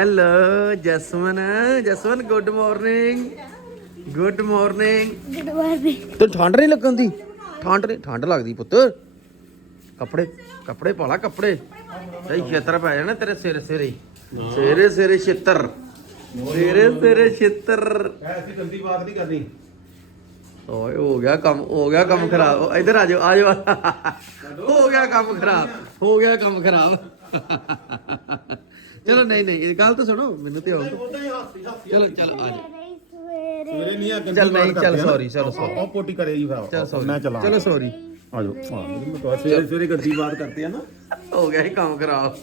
Hello Jasman Jasman good morning good morning ਤੈਨੂੰ ਠੰਡ ਨਹੀਂ ਲੱਗਦੀ ਠੰਡ ਨਹੀਂ ਠੰਡ ਲੱਗਦੀ ਪੁੱਤ। ਕੱਪੜੇ ਕੱਪੜੇ ਪਾ ਲਾ ਕੱਪੜੇ। ਸਹੀ ਛੇਤਰ ਪੈ ਜਾਣਾ ਤੇਰੇ ਸਿਰ ਸਿਰੇ। ਹੀ। ਸਿਰੇ ਸਿਰੇ ਛੇਤਰ। ਸਿਰੇ ਸਿਰੇ ਛੇਤਰ। ਐਸੀ ਗੰਦੀ ਬਾਤ ਨਹੀਂ ਕਰਨੀ ਓਏ ਹੋ ਗਿਆ ਕੰਮ ਹੋ ਗਿਆ ਕੰਮ ਖਰਾਬ। ਇੱਧਰ ਆ ਜਾਓ ਆ ਜਾਓ। ਹੋ ਗਿਆ ਕੰਮ ਖਰਾਬ। ਹੋ ਗਿਆ ਕੰਮ ਖਰਾਬ। ਚਲੋ ਨਹੀਂ ਨਹੀਂ ਇਹ ਗੱਲ ਤਾਂ ਸੁਣੋ ਮੈਨੂੰ ਤੇ ਆਉਂ ਉਦਾਂ ਹੀ ਹਾਸੀ ਹਾਸੀ ਚਲੋ ਚਲ ਆ ਜਾ ਸਵੇਰੇ ਨਹੀਂ ਆ ਗੰਦੀ ਚੱਲ ਨਹੀਂ, ਬਾਤ ਚੱਲ, ਕਰਦੇ ਆ ਨਾ। sorry, ਚਲੋ, sorry। ਉਹ ਪੋਟੀ ਕਰੇ ਜੀ ਫਿਰ। ਚਲ ਸੌਰੀ ਮੈਂ ਚਲਾ। ਚਲੋ ਸੌਰੀ ਆ ਜਾਓ। ਹਾਂ ਸਵੇਰੇ ਸਵੇਰੇ ਗੰਦੀ ਬਾਤ ਕਰਤੇ ਆ ਨਾ। ਹੋ ਗਿਆ ਹੀ ਕੰਮ ਖਰਾਬ।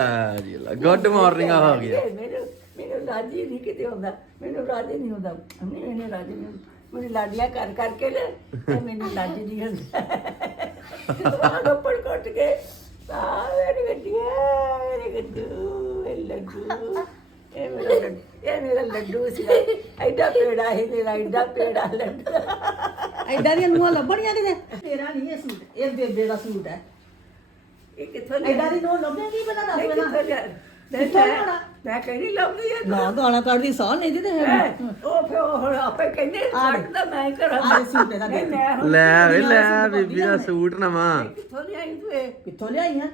ਆ ਜੀ ਲਾ ਗੁੱਡ ਮਾਰਨਿੰਗ ਆ ਹੋ ਗਿਆ। ਮੈਨੂੰ ਮੈਨੂੰ ਰਾਜੀ ਨਹੀਂ ਕਿਤੇ ਹੁੰਦਾ। ਮੈਨੂੰ ਰਾਜੀ ਨਹੀਂ ਹੁੰਦਾ। ਨਹੀਂ ਮੈਨੂੰ ਰਾਜੀ ਨਹੀਂ ਹੁੰਦਾ। ਮੈਨੂੰ ਲਾਡੀਆਂ ਕਰ ਕਰਕੇ ਲੈ ਤੇ ਮੈਨੂੰ ਲਾਜੀ ਨਹੀਂ ਹੁੰਦਾ। ਗੱਪੜ ਕੱਟ ਕੇ ਮੇਰੀ ਗੱਡੀਆ ਮੇਰੀ ਗੱਡੂ ਇਹ ਲੱਡੂ ਇਹ ਮੇਰਾ ਲੱਡੂ ਸੀ। ਐਡਾ ਪੇੜਾ ਹੈ ਮੇਰਾ ਐਡਾ ਪੇੜਾ ਲੱਡੂ। ਐਦਾਂ ਦੀਆਂ ਨੂੰਹਾਂ ਲੱਭਣੀਆਂ ਕਿਤੇ? ਤੇਰਾ ਨਹੀਂ ਇਹ ਸੂਟ ਇਹ ਬੇਬੇ ਦਾ ਸੂਟ ਹੈ। ਇਹ ਕਿੱਥੋਂ ਐਦਾਂ ਦੀ ਨੂੰਹ ਲੱਭੇਗੀ ਪਹਿਲਾਂ ਦੱਸ ਪਹਿਲਾਂ? ਕਿੱਥੋਂ ਲਿਆ ਮੈਂ ਕਿੱਥੋਂ ਲਿਆਉਣਾ? ਮੈਂ ਕਹਿੰਦੀ ਲੱਭਦੀ ਹੈ ਨਾ ਗਾਣਾ ਕੱਢਦੀ ਸਾਹ ਨਹੀਂ ਦਿੱਤੇ ਉਹ ਫਿਰ ਉਹ ਹੁਣ ਆਪੇ ਕਹਿੰਦੇ ਕੱਢਦਾ ਮੈਂ ਕਰਾਂ ਆਹ ਸੂਟ ਇਹਦਾ ਨਹੀਂ ਮੈਂ ਹੁਣ ਲੈ ਵੇ ਲੈ ਬੀਬੀ ਦਾ ਸੂਟ ਨਵਾਂ। ਕਿੱਥੋਂ ਲਿਆਈ ਤੂੰ ਇਹ? ਕਿੱਥੋਂ ਲਿਆਈਆਂ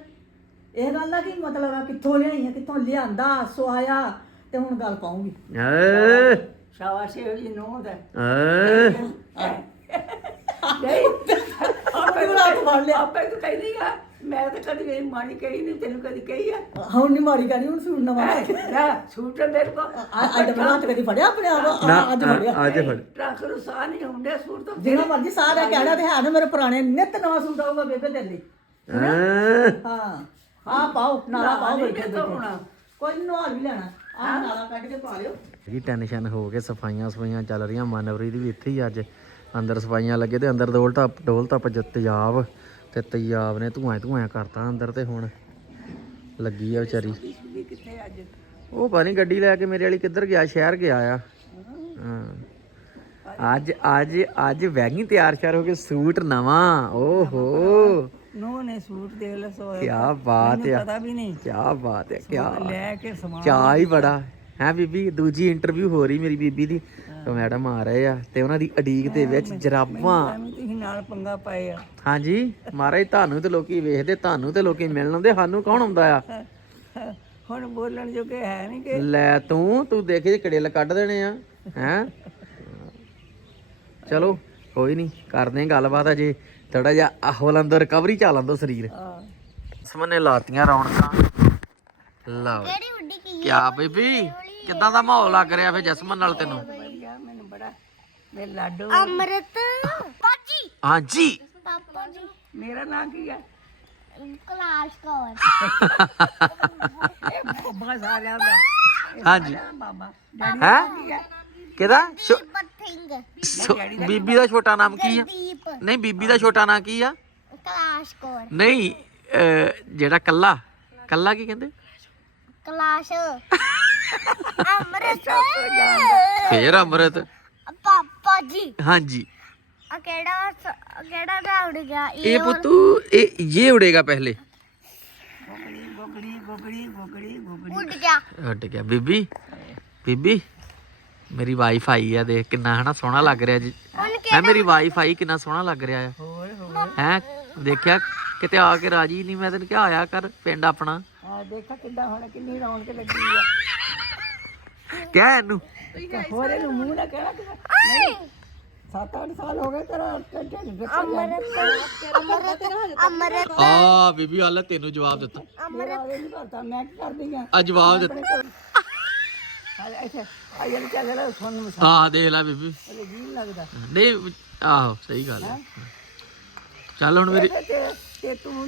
ਇਹ ਗੱਲ ਦਾ ਕੀ ਮਤਲਬ ਹੈ ਕਿੱਥੋਂ ਲਿਆਈਆਂ ਕਿੱਥੋਂ ਲਿਆਂਦਾ ਸਵਾਇਆ? ਤੇ ਹੁਣ ਗੱਲ ਪਾਉਂਗੀ। ਏ। ਸ਼ਾਬਾਸ਼ ਇਹੋ ਜੀ ਨੋਹ ਦਾ। ਏ। ਨਹੀਂ ਆਪੇ ਬੁਲਾ ਕੇ ਫੜ ਲਿਆ। ਆਪੇ ਤੂੰ ਕਹਿੰਦੀ ਆ ਮੈਂ ਤਾਂ ਕਦੀ ਮੇਰੀ ਮਾਣੀ ਕਹੀ ਨਹੀਂ ਤੈਨੂੰ ਕਦੀ ਕਹੀ ਆ। ਹੁਣ ਨਹੀਂ ਮਾਰੀ ਕਰਨੀ ਹੁਣ ਸੂਟ ਨਵਾਂ ਲੈ ਸੂਟ ਮੇਰੇ ਕੋ ਅੱਜ ਬਣਾ ਹੱਥ ਕਦੀ ਫੜਿਆ ਆਪਣੇ ਆਪ? ਨਾ ਆ- ਅੱਜ ਫੜਿਆ। ਅੱਜ ਫੜ ਟਰੱਕ ਨੂੰ ਸਾਹ ਨਹੀਂ ਹੁੰਦੇ ਸੂਟ ਤੋਂ। ਜਿਹੜਾ ਮਰਜ਼ੀ ਸਾਹ ਦਾ ਕਹਿਣਾ ਤੇ ਹੈ ਨਾ ਮੇਰੇ ਪੁਰਾਣੇ। ਨਿੱਤ ਨਵਾਂ ਸੂਟ ਆਊਗਾ ਬੇਬੇ ਤੇਰੇ ਲਈ। ਹਾਂ ਆ ਪਾਓ ਨਾਲਾ ਪਾਓ ਕਿਤੋਂ ਬੈਠੇ ਹੋਣਾ? ਕੋਈ ਨੀ ਨਵਾਲ ਵੀ ਲੈਣਾ। ਆ ਨਾਲਾ ਕੱਢ ਕੇ ਪਾ ਲਿਓ। ਜੀ ਟੈਨਸ਼ਨ ਹੋ ਕੇ ਸਫਾਈਆਂ ਸਫਾਈਆਂ ਚੱਲ ਰਹੀਆਂ। ਮਨਵਰੀ ਦੀ ਵੀ ਇੱਥੇ ਹੀ ਅੱਜ। ਅੰਦਰ ਸਫਾਈਆਂ ਲੱਗੇ ਤੇ ਅੰਦਰ ਦੋਲ ਟੱਪ ਢੋਲ ਟੱਪ ਤੇਜ਼ਾਬ ਤੇ ਤੇਜ਼ਾਬ ਨੇ ਧੂਆਂ ਧੂਆਂ ਕਰਤਾ ਅੰਦਰ ਤੇ ਹੁਣ ਲੱਗੀ ਆ ਵਿਚਾਰੀ। ਵੀ ਕਿੱਥੇ ਅੱਜ ਉਹ ਪਤਾ ਗੱਡੀ ਲੈ ਕੇ ਮੇਰੇ ਵਾਲੀ ਕਿੱਧਰ ਗਿਆ ਸ਼ਹਿਰ ਗਿਆ ਆ। ਹਾਂ। ਅੱਜ ਅੱਜ ਅੱਜ ਵੈਗੀ ਤਿਆਰ ਸ਼ਿਆਰ ਹੋ ਕੇ ਸੂਟ ਨਵਾਂ ਓਹੋ। ਨੋ ਨੇ ਸੂਟ ਦੇ ਲੈ ਸੋ ਕੀ ਬਾਤ ਆ। ਪਤਾ ਵੀ ਨਹੀਂ। ਕੀ ਬਾਤ ਹੈ ਕੀ ਲੈ ਕੇ ਸਮਾਨ ਚਾਹ ਹੀ ਬੜਾ। ਹੈ ਬੀਬੀ ਦੂਜੀ ਇੰਟਰਵਿਊ ਹੋ ਰਹੀ ਮੇਰੀ ਬੀਬੀ ਦੀ। ਤੇ ਮੈਡਮ ਆ ਰਹੇ ਆ ਤੇ ਉਹਨਾਂ ਦੀ ਅਡੀਕ ਦੇ ਵਿੱਚ ਜਰਾਬਾਂ। ਨਾਲ ਪੰਗਾ ਪਾਏ ਆ। ਹਾਂਜੀ ਮਹਾਰਾਜ ਤੁਹਾਨੂੰ ਤੇ ਲੋਕੀ ਵੇਖਦੇ ਤੁਹਾਨੂੰ ਤੇ ਲੋਕੀ ਮਿਲਣ ਆਉਂਦੇ ਸਾਨੂੰ ਕੌਣ ਆਉਂਦਾ ਆ? ਹੁਣ ਬੋਲਣ ਜੋਗੇ ਹੈ ਨਹੀਂ ਕਿ? ਲੈ ਤੂੰ ਤੂੰ ਦੇਖੇ ਜੇ ਕੜੇਲ ਕੱਢ ਦੇਣੇ ਆ ਹੈ? ਚਲੋ ਕੋਈ ਨਹੀਂ ਕਰਦੇ ਆਂ ਗੱਲਬਾਤ ਅਜੇ। ਥੋੜਾ ਜਿਹਾ ਆਹੋ ਲੰਦੋ ਰਿਕਵਰੀ ਚ ਲੰਦੋ ਸਰੀਰ। ਸਮਨੇ ਲਾਤੀਆਂ ਰੌਣਕਾਂ। ਲਓ ਕਿਆ ਬੀਬੀ? ਕਿੱਦਾਂ ਦਾ ਮਾਹੌਲ ਲੱਗ ਰਿਹਾ ਫੇ ਜਸਮਨ ਨਾਲ ਤੈਨੂੰ? ਮੈਨੂੰ ਬੜਾ ਮੇਰੇ ਲਾਡੋ। ਅਮਰਤ। ਹਾਂਜੀ। ਪਾਪਾ ਜੀ। ਮੇਰਾ ਨਾਂ ਕੀ ਹੈ? ਕਲਾਸ਼ ਕੌਰ। ਇਹ ਬੱਬਾ ਸਾਰਿਆਂ ਦਾ। ਇਹ ਹਾਂਜੀ। ਸਾਰਿਆਂ ਦਾ ਬਾਬਾ। ਡੈਡੀ ਹੈ? ਕੀ ਹੈ? ਕਿਹਦਾ? ਛੋ- ਪਥਿੰਗ। ਛੋ- ਬੀਬੀ ਦਾ ਛੋਟਾ ਨਾਮ ਕੀ ਆ? ਦੀਪ ਨਹੀਂ ਬੀਬੀ ਦਾ ਛੋਟਾ ਨਾਮ ਕੀ ਆ? ਕਲਾਸ਼ ਕੌਰ। ਨਹੀਂ ਅਹ, ਜਿਹੜਾ ਕੱਲਾ। ਕੱਲਾ ਕੀ ਕਹਿੰਦੇ? ਕਲਾਸ਼। ਅਮਰਤ। ਫੇਰ ਅਮਰਤ। ਪਾਪਾ ਜੀ। ਗਿਆ ਇਹ ਪੁੱਤੂ ਇਹ ਇਹ ਉੜੇਗਾ ਪਹਿਲੇ। ਗੋਗੜੀ ਗੋਗੜੀ ਗੋਗੜੀ ਗੋਗੜੀ ਗੋਗੜੀ ਉੱਡ ਗਿਆ। ਉੱਡ ਗਿਆ। ਬੀਬੀ ਬੀਬੀ ਮੇਰੀ ਵਾਈਫਾਈ ਆ ਦੇਖ ਕਿੰਨਾ ਹਨਾ ਸੋਹਣਾ ਲੱਗ ਰਿਹਾ ਜੀ। ਮੈਂ ਮੇਰੀ ਵਾਈਫਾਈ ਕਿੰਨਾ ਸੋਹਣਾ ਲੱਗ ਰਿਹਾ ਆ। ਹੈ ਦੇਖਿਆ ਕਿਤੇ ਆ ਕੇ ਰਾਜੀ ਨਹੀਂ ਮੈਂ ਤੈਨੂੰ ਕਿਹਾ ਆਇਆ ਕਰ ਪਿੰਡ ਆਪਣਾ। ਆ ਦੇਖਾ ਕਿੱਦਾਂ ਹੁਣ ਕਿੰਨੀ ਰੌਣਕ ਲੱਗੀ ਆ। ਕਹਿ ਇਹਨੂੰ। ਹੋਰ ਇਹਨੂੰ ਮੂੰਹ ਨਾ ਕਹਿਣਾ ਕਿ ਨਹੀਂ। ਸੱਤ ਅੱਠ ਸਾਲ ਹੋ ਗਏ ਤੇਰਾ ਢਿੱਡ ਦਿੱਤਾ ਅਮਰਤ ਅਮਰਤ ਆ ਬੀਬੀ ਹਾਲੇ ਤੈਨੂੰ ਜਵਾਬ ਦਿੱਤਾ। ਮੇਰਾ ਇਹ ਨਹੀਂ ਕਰਦਾ ਮੈਂ ਕੀ ਕਰਦੀ ਆ? ਆ ਜਵਾਬ ਦਿੱਤਾ। ਹਾਲੇ ਅੱਛਾ ਆਇਆ ਚੱਲ ਰਿਹਾ ਤੁਹਾਨੂੰ ਮਸਾ ਆ ਦੇਖ ਲੈ ਬੀਬੀ। ਜੀ ਨੀ ਲੱਗਦਾ। ਨਹੀਂ ਆਹੋ ਸਹੀ ਗੱਲ ਹੈ। ਚੱਲ ਹੁਣ ਮੇਰੀ ਤੇ ਤੇ-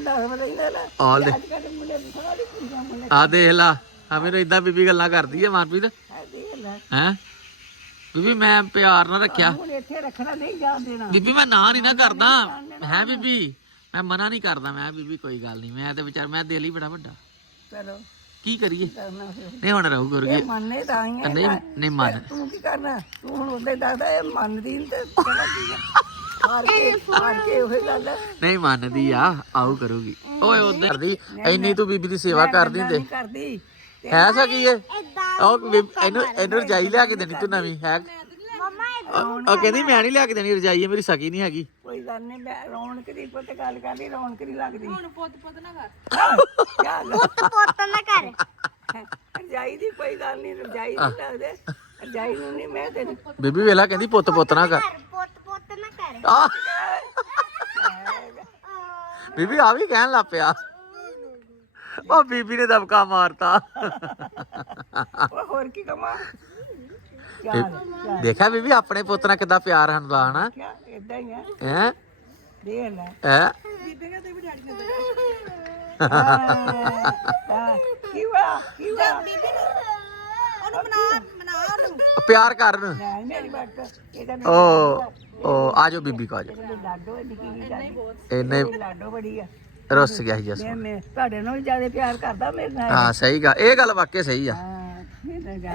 ਦੱਸ ਬਈ ਨੂੰ ਆ ਦੇਖ ਲਾ। ਆ ਮੈਨੂੰ ਇਦਾਂ ਬੀਬੀ ਗੱਲਾਂ ਕਰਦੀ ਹੈ ਮਨਪ੍ਰੀਤ। ਹੈ ਦੇਖ ਲੈ। ਹੈ? ਬੀਬੀ ਮੈਂ ਪਿਆਰ ਨਾਲ ਰੱਖਿਆ। ਹੁਣ ਇੱਥੇ ਰੱਖਣਾ ਨਹੀਂ ਜਾਣ ਦੇਣਾ। ਬੀਬੀ ਮੈਂ ਨਾ ਨਹੀਂ ਨਾ ਕਰਦਾ। ਹੈ ਬੀਬੀ ਮੈਂ ਮਨਾ ਨਹੀਂ ਕਰਦਾ। ਮੈਂ ਬੀਬੀ ਕੋਈ ਗੱਲ ਨਹੀਂ। ਮੈਂ ਤੇ ਵਿਚਾਰ ਮੈਂ ਦਿਲ ਹੀ ਬੜਾ ਵੱਡਾ। ਚਲੋ। ਕੀ ਕਰੀਏ? ਕਰਨਾ ਫਿਰ। ਨਹੀਂ ਹੁਣ ਰਹੂ ਗੁਰਗੇ। ਮੰਨੇ ਤਾਂ ਆਈ ਨਹੀਂ ਨਹੀਂ ਮੰਨ। ਤੂੰ ਕੀ ਕਰਨਾ? ਤੂੰ ਹੁਣ ਉਹਦੇ ਦੱਸਦਾ ਇਹ ਮੰਨਦੀ ਨੀ ਤੇ ਚਲੋ ਠੀਕ ਆ ਹਾਰ ਕੇ ਹਾਰ ਕੇ ਉਹੀ ਗੱਲ ਹੈ। ਨਹੀਂ ਮੰਨਦੀ ਆ। ਆਉ ਕਰੂਗੀ। ਓਏ ਉਧਰ ਦੀ ਇੰਨੀ ਤੂੰ ਬੀਬੀ ਦੀ ਸੇਵਾ ਕਰਦੀ ਤੇ ਨਹੀਂ ਕਰਦੀ। ਹੈ ਸਕੀ ਇਹ? ਇਦਾਂ ਉਹ ਵੀ- ਇਹਨੂੰ ਇਹਨੂੰ ਰਜਾਈ ਲਿਆ ਕੇ ਦੇਣੀ ਤੂੰ ਨਵੀਂ ਹੈ? ਮਮਾ ਉਹ ਕਹਿੰਦੀ ਮੈਂ ਨਹੀਂ ਲਿਆ ਕੇ ਦੇਣੀ ਰਜਾਈ ਇਹ ਮੇਰੀ ਸਕੀ ਨਹੀਂ ਹੈਗੀ। ਕੋਈ ਗੱਲ ਨਹੀਂ ਮੈਂ ਰੌਣਕ ਦੀ ਪੁੱਤ ਗੱਲ ਕਰਦੀ ਰੌਣਕ ਨਹੀਂ ਲੱਗਦੀ। ਹੁਣ ਪੁੱਤ ਪੁੱਤ ਨਾ ਕਰ। ਪੁੱਤ ਪੁੱਤ ਨਾ ਕਰ। ਰਜਾਈ ਦੀ ਕੋਈ ਗੱਲ ਨਹੀਂ ਰਜਾਈ ਨਹੀਂ ਲੱਗਦੇ। ਰਜਾਈ ਨੂੰ ਨਹੀਂ ਮੈਂ ਤੇਰੀ ਬੀਬੀ ਵੇਲਾ ਕਹਿੰਦੀ ਪੁੱਤ ਪੁੱਤ ਨਾ ਕਰ। ਪੁੱਤ ਪੁੱਤ ਨਾ ਕਰ। ਆ ਬੀਬੀ ਆ ਵੀ ਕਹਿਣ ਲੱਗ ਪਿਆ। ਉਹ ਬੀਬੀ ਨੇ ਦਬਕਾ ਮਾਰਤਾ। ਹੋਰ ਕੀ ਕਮਾ ਦੇਖਿਆ ਬੀਬੀ ਆਪਣੇ ਪੁੱਤ ਨਾਲ ਕਿੱਦਾਂ ਪਿਆਰ ਹੰਦਾ ਹਨਾ? ਕਿਆ ਇਦਾਂ ਹੀ ਆ। ਹੈ? ਦੇਖ ਲੈ। ਹੈ? ਹਾਂ, ਕੀ ਵਾ ਕੀ ਵਾ? ਪਿਆਰ ਕਰਨ। ਨਹੀਂ ਮੇਰੀ ਬਾਤ ਇਹਦਾ ਓ ਓ ਆਜੋ ਬੀਬੀ ਕੋ ਆਜੋ ਮੇਰੇ ਲਾਡੋ ਹੈ ਨਿੱਕੀ ਜਿਹੀ ਲਾਡੋ ਇਹਨੇ ਲਾਡੋ ਬੜੀ ਆ। ਰੁੱਸ ਗਿਆ ਸੀ ਜਸ ਮੈਂ ਮੈਂ ਤੁਹਾਡੇ ਨਾਲ ਵੀ ਜ਼ਿਆਦਾ ਪਿਆਰ ਕਰਦਾ ਮੇਰੇ ਨਾਲ। ਹਾਂ ਸਹੀ ਗੱਲ। ਇਹ ਗੱਲ ਵਾਕਿਆ ਸਹੀ ਆ। ਹਾਂ ਇਹ ਤਾਂ ਜਾ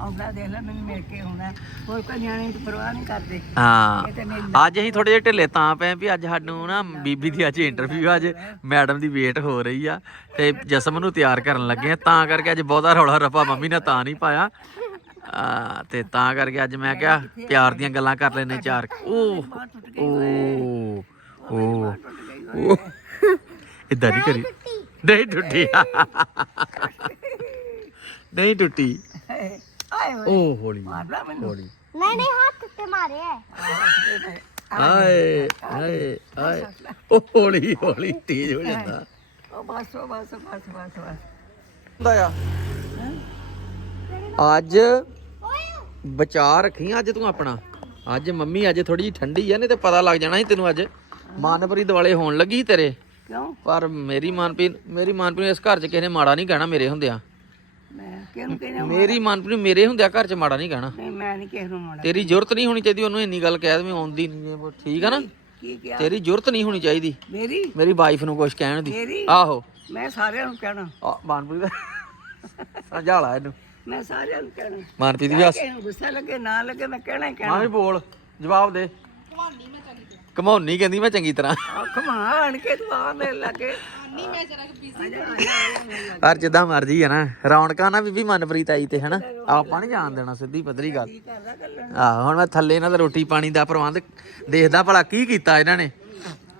ਆਉਂਦਾ ਦੇਖ ਲੈ ਮੈਨੂੰ ਮਿਲ ਕੇ ਆਉਂਦਾ ਹੋਰ ਕੋਈ ਨਿਆਣੇ ਦੀ ਪਰਵਾਹ ਨਹੀਂ ਕਰਦੇ। ਹਾਂ। ਇਹ ਤਾਂ ਮੇਰੀ ਅੱਜ ਅਸੀਂ ਥੋੜੇ ਜਿਹੇ ਢਿੱਲੇ ਤਾਂ ਪਏ ਵੀ ਅੱਜ ਸਾਨੂੰ ਨਾ ਬੀਬੀ ਦੀ ਅੱਜ ਇੰਟਰਵਿਊ ਅੱਜ ਮੈਡਮ ਦੀ ਵੇਟ ਹੋ ਰਹੀ ਆ ਤੇ ਜਸਮ ਨੂੰ ਤਿਆਰ ਕਰਨ ਲੱਗੇ ਆ। ਤਾਂ ਕਰਕੇ ਅੱਜ ਬਹੁਤਾ ਰੌਲਾ ਰੱਪਾ ਮੰਮੀ ਨੇ ਤਾਂ ਨਹੀਂ ਪਾਇਆ। ਆ ਤੇ ਤਾਂ ਕਰਕੇ ਅੱਜ ਮੈਂ ਕਿਹਾ ਪਿਆਰ ਦੀਆਂ ਗੱਲਾਂ ਕਰ ਲੈਨੇ ਚਾਰ। ਓ ਓ ਓ ਇਦਾਂ ਨਹੀਂ ਕਰੀ। ਨਹੀਂ ਟੁੱਟੀ। ਨਹੀਂ ਟੁੱਟੀ। ਆਏ ਓ ਹੌਲੀ। ਮਾਰਦਾ ਮੈਨੂੰ। ਹੌਲੀ। ਨਹੀਂ ਨਹੀਂ ਹੱਥ ਤੇ ਮਾਰਿਆ ਆਏ ਆਏ ਆਏ। ਉਹ ਹੌਲੀ ਹੌਲੀ ਤੇਜ਼ ਹੋ ਜਾਂਦਾ। ਉਹ ਬਸ ਉਹ ਬਸ ਬਸ ਬਸ ਬਸ। ਹੁੰਦਾ ਆ। ਅੱਜ ਬਚਾ ਰੱਖੀ ਅੱਜ ਤੂੰ ਆਪਣਾ। ਅੱਜ ਮੰਮੀ ਅੱਜ ਥੋੜੀ ਜਿਹੀ ਠੰਡੀ ਆ ਨਹੀਂ ਤੇ ਪਤਾ ਲੱਗ ਜਾਣਾ ਸੀ ਤੈਨੂੰ ਅੱਜ। ਮਾਨਪਰੀ ਦਿਵਾਲੇ ਹੋਣ ਲੱਗੀ ਤੇਰੇ। ਕਿਉਂ? ਪਰ ਮੇਰੀ ਮਾਨਪਰੀ ਮੇਰੀ ਮਾਨਪਰੀ ਨੂੰ ਇਸ ਘਰ 'ਚ ਕਿਸੇ ਨੇ ਮਾੜਾ ਨਹੀਂ ਕਹਿਣਾ ਮੇਰੇ ਹੁੰਦਿਆਂ। ਮੈਂ ਕਿਹਨੂੰ ਕਹਿੰਦਾ ਮੇਰੀ ਮਾਨਪਰੀ ਨੂੰ ਮੇਰੇ ਹੁੰਦਿਆਂ ਘਰ 'ਚ ਮਾੜਾ ਨਹੀਂ ਕਹਿਣਾ। ਨਹੀਂ ਮੈਂ ਨਹੀਂ ਕਿਸੇ ਨੂੰ ਮਾੜਾ ਤੇਰੀ ਜ਼ਰੂਰਤ ਨਹੀਂ ਹੋਣੀ ਚਾਹੀਦੀ ਉਹਨੂੰ ਇੰਨੀ ਗੱਲ ਕਹਿ ਦੇ ਆਉਂਦੀ ਨਹੀਂ ਹੈ, ਠੀਕ ਆ ਨਾ। ਕੀ ਕਿਹਾ? ਤੇਰੀ ਜ਼ਰੂਰਤ ਨਹੀਂ ਹੋਣੀ ਚਾਹੀਦੀ। ਮੇਰੀ? ਮੇਰੀ ਵਾਈਫ ਨੂੰ ਕੁਝ ਕਹਿਣ ਦੀ। ਮੇਰੀ? ਆਹੋ। ਮੈਂ ਸਾਰਿਆਂ ਨੂੰ ਕਹਿਣਾ। ਆ ਮਾਨਪ੍ਰੀਤ। ਦਾ ਸਮਝਾਲਾ ਇਹਨੂੰ। ਮੈਂ ਸਾਰਿਆਂ ਨੂੰ ਕਹਿਣਾ। ਮਾਨਪ੍ਰੀਤ ਵੀ ਹੱਸ ਕਿਸੇ ਨੂੰ ਗੁੱਸਾ ਲੱਗੇ ਨਾ ਲੱਗੇ ਮੈਂ ਕਹਿਣਾ ਹੀ ਹਾਂ ਕਹਿਣਾ ਵੀ ਬੋਲ ਜਵਾਬ ਦੇ। ਕਮਾਉਣੀ ਕਹਿੰਦੀ ਮੈਂ ਚੰਗੀ ਤਰ੍ਹਾਂ। ਆ ਕਮਾਣ ਕੇ ਤੂੰ ਆ ਮੇਰੇ ਲਾਗੇ। ਪਰ ਜਿੱਦਾਂ ਮਰਜ਼ੀ ਆ ਨਾ। ਰੌਣਕਾਂ ਨਾ ਬੀਬੀ ਮਨਪ੍ਰੀਤ ਆਈ ਤੇ ਹਨਾ? ਆਪਾਂ ਨਹੀਂ ਜਾਣ ਦੇਣਾ ਸਿੱਧੀ ਪੱਧਰੀ ਗੱਲ। ਆਹ ਹੁਣ ਮੈਂ ਥੱਲੇ ਇਹਨਾਂ ਦਾ ਰੋਟੀ ਪਾਣੀ ਦਾ ਪ੍ਰਬੰਧ ਦੇਖਦਾ ਭਲਾ ਕੀ ਕੀਤਾ ਇਹਨਾਂ ਨੇ।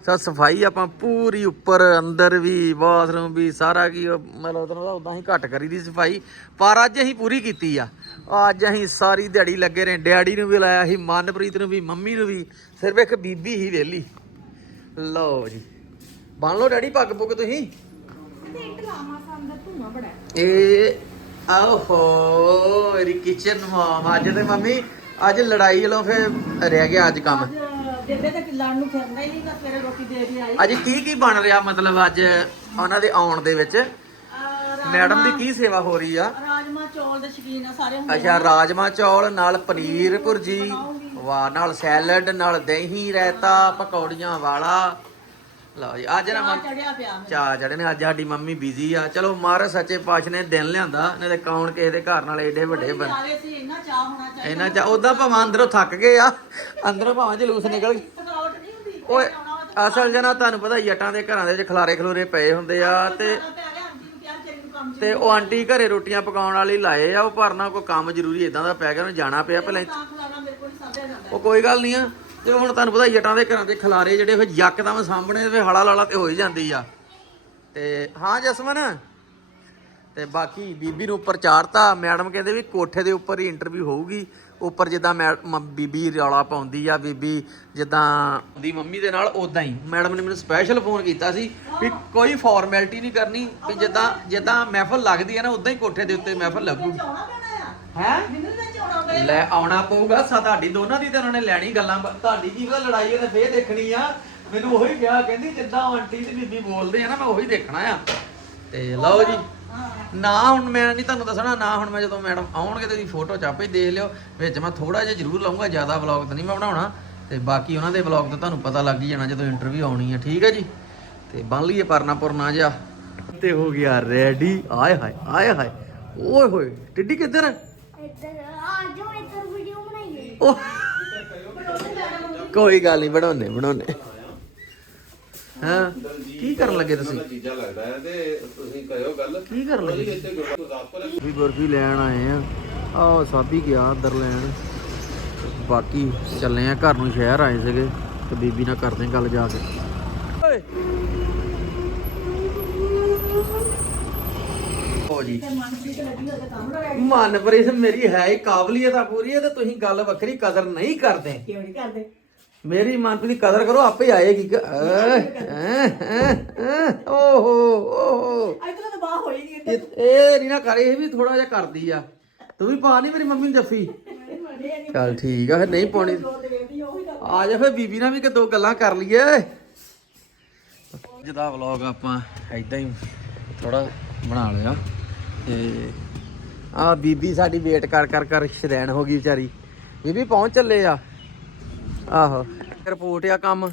ਸੋ ਸਫ਼ਾਈ ਆਪਾਂ ਪੂਰੀ ਉੱਪਰ, ਅੰਦਰ ਵੀ, ਬਾਥਰੂਮ ਵੀ, ਸਾਰਾ ਕੀ, ਮਤਲਬ ਤੈਨੂੰ ਉਦਾਂ ਹੀ ਘੱਟ ਕਰੀ ਦੀ ਸਫ਼ਾਈ। ਪਰ ਅੱਜ ਅਸੀਂ ਪੂਰੀ ਕੀਤੀ ਆ। ਅੱਜ ਅਸੀਂ ਸਾਰੀ ਦਿਹਾੜੀ ਲੱਗੇ ਰਹੇ। ਡੈਡੀ ਨੂੰ ਵੀ ਲਾਇਆ ਸੀ, ਮਨਪ੍ਰੀਤ ਨੂੰ ਵੀ, ਮੰਮੀ ਨੂੰ ਵੀ। ਸਿਰਫ ਇੱਕ ਬੀਬੀ ਹੀ ਵਿਹਲੀ। ਲਓ ਜੀ। ਬਣ ਲਓ ਡੈਡੀ ਪੱਗ ਪੁੱਗ ਤੁਸੀਂ? ਇਹ, ਆਹੋ ਮੇਰੀ ਕਿਚਨ ਮਾਮ ਅੱਜ ਤੇ ਮੰਮੀ, ਅੱਜ ਲੜਾਈ ਵੱਲੋਂ ਫੇ ਰਹਿ ਗਿਆ ਅੱਜ ਕੰਮ। ਬੇਬੇ ਤੇ ਲੜਨ ਨੂੰ ਫਿਰਦਾ ਹੀ ਨਹੀਂ ਤਾਂ ਸਵੇਰੇ ਰੋਟੀ ਦੇ ਕੇ ਆਈ। ਅੱਜ ਕੀ ਕੀ ਬਣ ਰਿਹਾ ਮਤਲਬ ਅੱਜ ਉਹਨਾਂ ਦੇ ਆਉਣ ਦੇ ਵਿੱਚ? ਮੈਡਮ ਦੀ ਕੀ ਸੇਵਾ ਹੋ ਰਹੀ ਆ? ਰਾਜਮਾ ਚੌਲ ਦੇ ਸ਼ਕੀਨ ਆ ਸਾਰੇ ਹੁੰਦੇ ਅੱਛਾ ਰਾਜਮਾ ਚੌਲ ਨਾਲ ਪਨੀਰ ਭੁਰਜੀ ਵਾਹ ਨਾਲ ਸੈਲਡ ਨਾਲ ਦਹੀਂ ਰਾਇਤਾ ਪਕੌੜੀਆਂ ਵਾਲਾ। ਲਓ ਜੀ ਅੱਜ ਨਾ ਮੰਮ- ਚੜਿਆ ਪਿਆ ਚਾ ਚੜੇ ਨੇ ਅੱਜ ਸਾਡੀ ਮੰਮੀ ਬਿਜ਼ੀ ਆ। ਚਲੋ ਮਹਾਰਾਜ ਸੱਚੇ ਪਾਤਸ਼ਾਹ ਨੇ ਦਿਨ ਲਿਆਂਦਾ ਨਹੀਂ ਤੇ ਕੌਣ ਕਿਸੇ ਦੇ ਘਰ ਨਾਲ ਏਡੇ ਵੱਡੇ ਬਣ ਆਵੇ ਸੀ ਇੰਨਾ ਚਾਹ ਹੋਣਾ ਚਾਹੀਦਾ। ਇਹਨਾਂ ਚ ਉਦਾਂ ਭਾਵੇਂ ਅੰਦਰੋਂ ਥੱਕ ਗਏ ਆ ਅੰਦਰੋਂ ਭਾਵੇਂ ਜਲੂਸ ਨਿਕਲ ਗਏ ਥਕਾਵਟ ਨਹੀਂ ਹੁੰਦੀ ਓਏ ਅਸਲ ਜਨਾ ਤੁਹਾਨੂੰ ਪਤਾ ਜੱਟਾਂ ਦੇ ਘਰਾਂ ਦੇ ਵਿੱਚ ਖਲਾਰੇ ਖਲੂਰੇ ਪਏ ਹੁੰਦੇ ਆ ਤੇ ਪੈ ਗਿਆ ਆਂਟੀ ਨੂੰ ਕਿਹਾ ਚੇਰੀ ਨੂੰ ਕੰਮ ਤੇ ਉਹ ਆਂਟੀ ਘਰੇ ਰੋਟੀਆਂ ਪਕਾਉਣ ਵਾਲੀ ਲਾਏ ਆ ਉਹ ਪਰਨਾ ਕੋਈ ਕੰਮ ਜ਼ਰੂਰੀ ਇਦਾਂ ਦਾ ਪੈ ਗਿਆ ਉਹਨੂੰ ਜਾਣਾ ਪਿਆ ਪਹਿਲਾਂ ਤਾਂ ਖਲਾਣਾ ਮੇਰੇ ਕੋਲ ਸਾਂਭਿਆ ਜਾਂਦਾ। ਉਹ ਕੋਈ ਗੱਲ ਨਹੀਂ ਆ। ਤੇ ਹੁਣ ਤੁਹਾਨੂੰ ਪਤਾ ਜੱਟਾਂ ਦੇ ਘਰਾਂ ਦੇ ਖਲਾਰੇ ਜਿਹੜੇ ਫਿਰ ਯਕਦਮ ਸਾਹਮਣੇ ਫਿਰ ਹਲਾ ਲਾਲਾ ਤੇ ਹੋ ਹੀ ਜਾਂਦੀ ਆ। ਤੇ ਹਾਂ ਜਸਮਨ ਤੇ ਬਾਕੀ ਬੀਬੀ ਨੂੰ ਉੱਪਰ ਚਾੜਤਾ। ਮੈਡਮ ਕਹਿੰਦੇ ਵੀ ਕੋਠੇ ਦੇ ਉੱਪਰ ਹੀ ਇੰਟਰਵਿਊ ਹੋਊਗੀ। ਉੱਪਰ ਜਿੱਦਾਂ ਮੈ- ਮ- ਬੀਬੀ ਰੌਲਾ ਪਾਉਂਦੀ ਆ, ਬੀਬੀ ਜਿੱਦਾਂ ਦੀ ਮੰਮੀ ਦੇ ਨਾਲ ਉਦਾਂ ਹੀ। ਮੈਡਮ ਨੇ ਮੈਨੂੰ ਸਪੈਸ਼ਲ ਫੋਨ ਕੀਤਾ ਸੀ ਵੀ ਕੋਈ ਫਾਰਮੈਲਿਟੀ ਨਹੀਂ ਕਰਨੀ, ਵੀ ਜਿੱਦਾਂ ਜਿੱਦਾਂ ਮਹਿਫਲ ਲੱਗਦੀ ਹੈ ਨਾ ਉਦਾਂ ਹੀ ਕੋਠੇ ਦੇ ਉੱਤੇ ਮਹਿਫਲ ਲੱਗੂਗੀ ਆਉਣਾ ਹੈ ਲੈ ਆਉਣਾ ਪਊਗਾ ਸਾ ਤੁਹਾਡੀ ਦੋਨਾਂ ਦੀ ਤੇ ਉਹਨਾਂ ਨੇ ਲੈਣੀ ਗੱਲਾਂ ਬ- ਤੁਹਾਡੀ ਕੀ ਪਤਾ ਲੜਾਈ ਉਹਨੇ ਫੇਰ ਦੇਖਣੀ ਆ। ਮੈਨੂੰ ਉਹੀ ਕਿਹਾ ਕਹਿੰਦੀ ਜਿੱਦਾਂ ਆਂਟੀ ਤੇ ਬੀਬੀ ਬੋਲਦੇ ਆ ਨਾ ਮੈਂ ਉਹੀ ਦੇਖਣਾ ਆ। ਤੇ ਲਓ ਜੀ ਨਾ ਹੁਣ ਮੈਂ ਨਹੀਂ ਤੁਹਾਨੂੰ ਦੱਸਣਾ ਨਾ ਹੁਣ ਮੈਂ ਜਦੋਂ ਮੈਡਮ ਆਉਣਗੇ ਤੇ ਦੀ ਫੋਟੋ ਚਾਪੇ ਦੇਖ ਲਿਓ। ਵਿੱਚ ਮੈਂ ਥੋੜਾ ਜਿਹਾ ਜ਼ਰੂਰ ਲਾਉਂਗਾ ਜ਼ਿਆਦਾ ਵਲੌਗ ਤਾਂ ਨਹੀਂ ਮੈਂ ਬਣਾਉਣਾ। ਤੇ ਬਾਕੀ ਉਹਨਾਂ ਦੇ ਵਲੌਗ ਤਾਂ ਤੁਹਾਨੂੰ ਪਤਾ ਲੱਗ ਹੀ ਜਾਣਾ ਜਦੋਂ ਇੰਟਰਵਿਊ ਆਉਣੀ ਹੈ ਠੀਕ ਹੈ ਜੀ? ਤੇ ਬਣ ਲਈਏ ਪਰਨਾ ਪੁਰਨਾ ਜਿਹਾ। ਤੇ ਹੋ ਗਿਆ ਰੈਡੀ ਆਏ ਹਾਏ ਆਏ ਹਾਏ। ਓਏ ਹੋਏ ਟਿੱਡੀ ਕਿੱਧਰ ਹੈ ਇੱਧਰ ਆ ਜਾਓ ਇੱਧਰ ਵੀਡੀਓ ਬਣਾਈਏ ਉਹ ਕੋਈ ਗੱਲ ਨਹੀਂ ਬਣਾਉਨੇ ਬਣਾਉਨੇ ਹਾਂ ਕੀ ਕਰਨ ਲੱਗੇ ਤੁਸੀਂ? ਚੀਜ਼ਾਂ ਲੱਗਦਾ ਹੈ ਤੇ ਤੁਸੀਂ ਕਹਿਓ ਗੱਲ। ਕੀ ਕਰਨ ਲੱਗੇ ਇੱਥੇ ਗੁਰਦਾਸਪੁਰ ਵੀ ਬਰਫੀ ਲੈਣ ਆਏ ਆ। ਆਹ ਸਾਬੀ ਗਿਆ ਅੰਦਰ ਲੈਣ। ਬਾਕੀ ਚੱਲੇ ਆ ਘਰ ਨੂੰ ਸ਼ਹਿਰ ਆਏ ਸੀਗੇ ਤੇ ਬੀਬੀ ਨਾਲ ਕਰਦੇ ਗੱਲ ਜਾ ਕੇ। ਓਏ ਹੋ ਜੀ ਮਨਪ੍ਰੀਤ ਮੇਰੀ ਹੈ ਹੀ ਕਾਬਲੀਅਤ ਆ ਪੂਰੀ ਹੈ ਤੇ ਤੁਸੀਂ ਗੱਲ ਵੱਖਰੀ ਕਦਰ ਨਹੀਂ ਕਰਦੇ। ਕਿਉਂ ਨਹੀਂ ਕਰਦੇ? ਮੇਰੀ ਮਨਪ੍ਰੀਤ ਦੀ ਕਦਰ ਕਰੋ ਆਪੇ ਆਏਗੀ। ਓਹੋ ਓਹੋ। ਇਧਰ ਤਾਂ ਬਾਹ ਹੋਈ ਨਹੀਂ ਇਹ ਇਹ ਨਹੀਂ ਨਾ ਕਰੇ ਇਹ ਵੀ ਥੋੜਾ ਜਿਹਾ ਕਰਦੀ ਆ। ਤੂੰ ਵੀ ਪਾ ਨਹੀਂ ਮੇਰੀ ਮੰਮੀ ਨੂੰ ਜੱਫੀ। ਚੱਲ ਠੀਕ ਆ ਫਿਰ ਨਹੀਂ ਪਾਉਣੀ। ਆ ਜਾ ਫਿਰ ਬੀਬੀ ਨਾਲ ਵੀ ਕਿ ਦੋ ਗੱਲਾਂ ਕਰ ਲਈਏ। ਅੱਜ ਦਾ ਵਲੌਗ ਆਪਾਂ ਐਦਾਂ ਹੀ ਥੋੜਾ ਬਣਾ ਲਿਆ। ਤੇ ਆ ਬੀਬੀ ਸਾਡੀ ਵੇਟ ਕਰ ਕਰ ਕਰ ਸ਼ਰੈਣ ਹੋ ਗਈ ਵਿਚਾਰੀ। ਬੀਬੀ ਪਹੁੰਚ ਚੱਲੇ ਆ। ਆਹੋ ਰਿਪੋਰਟ ਆ ਕੰਮ।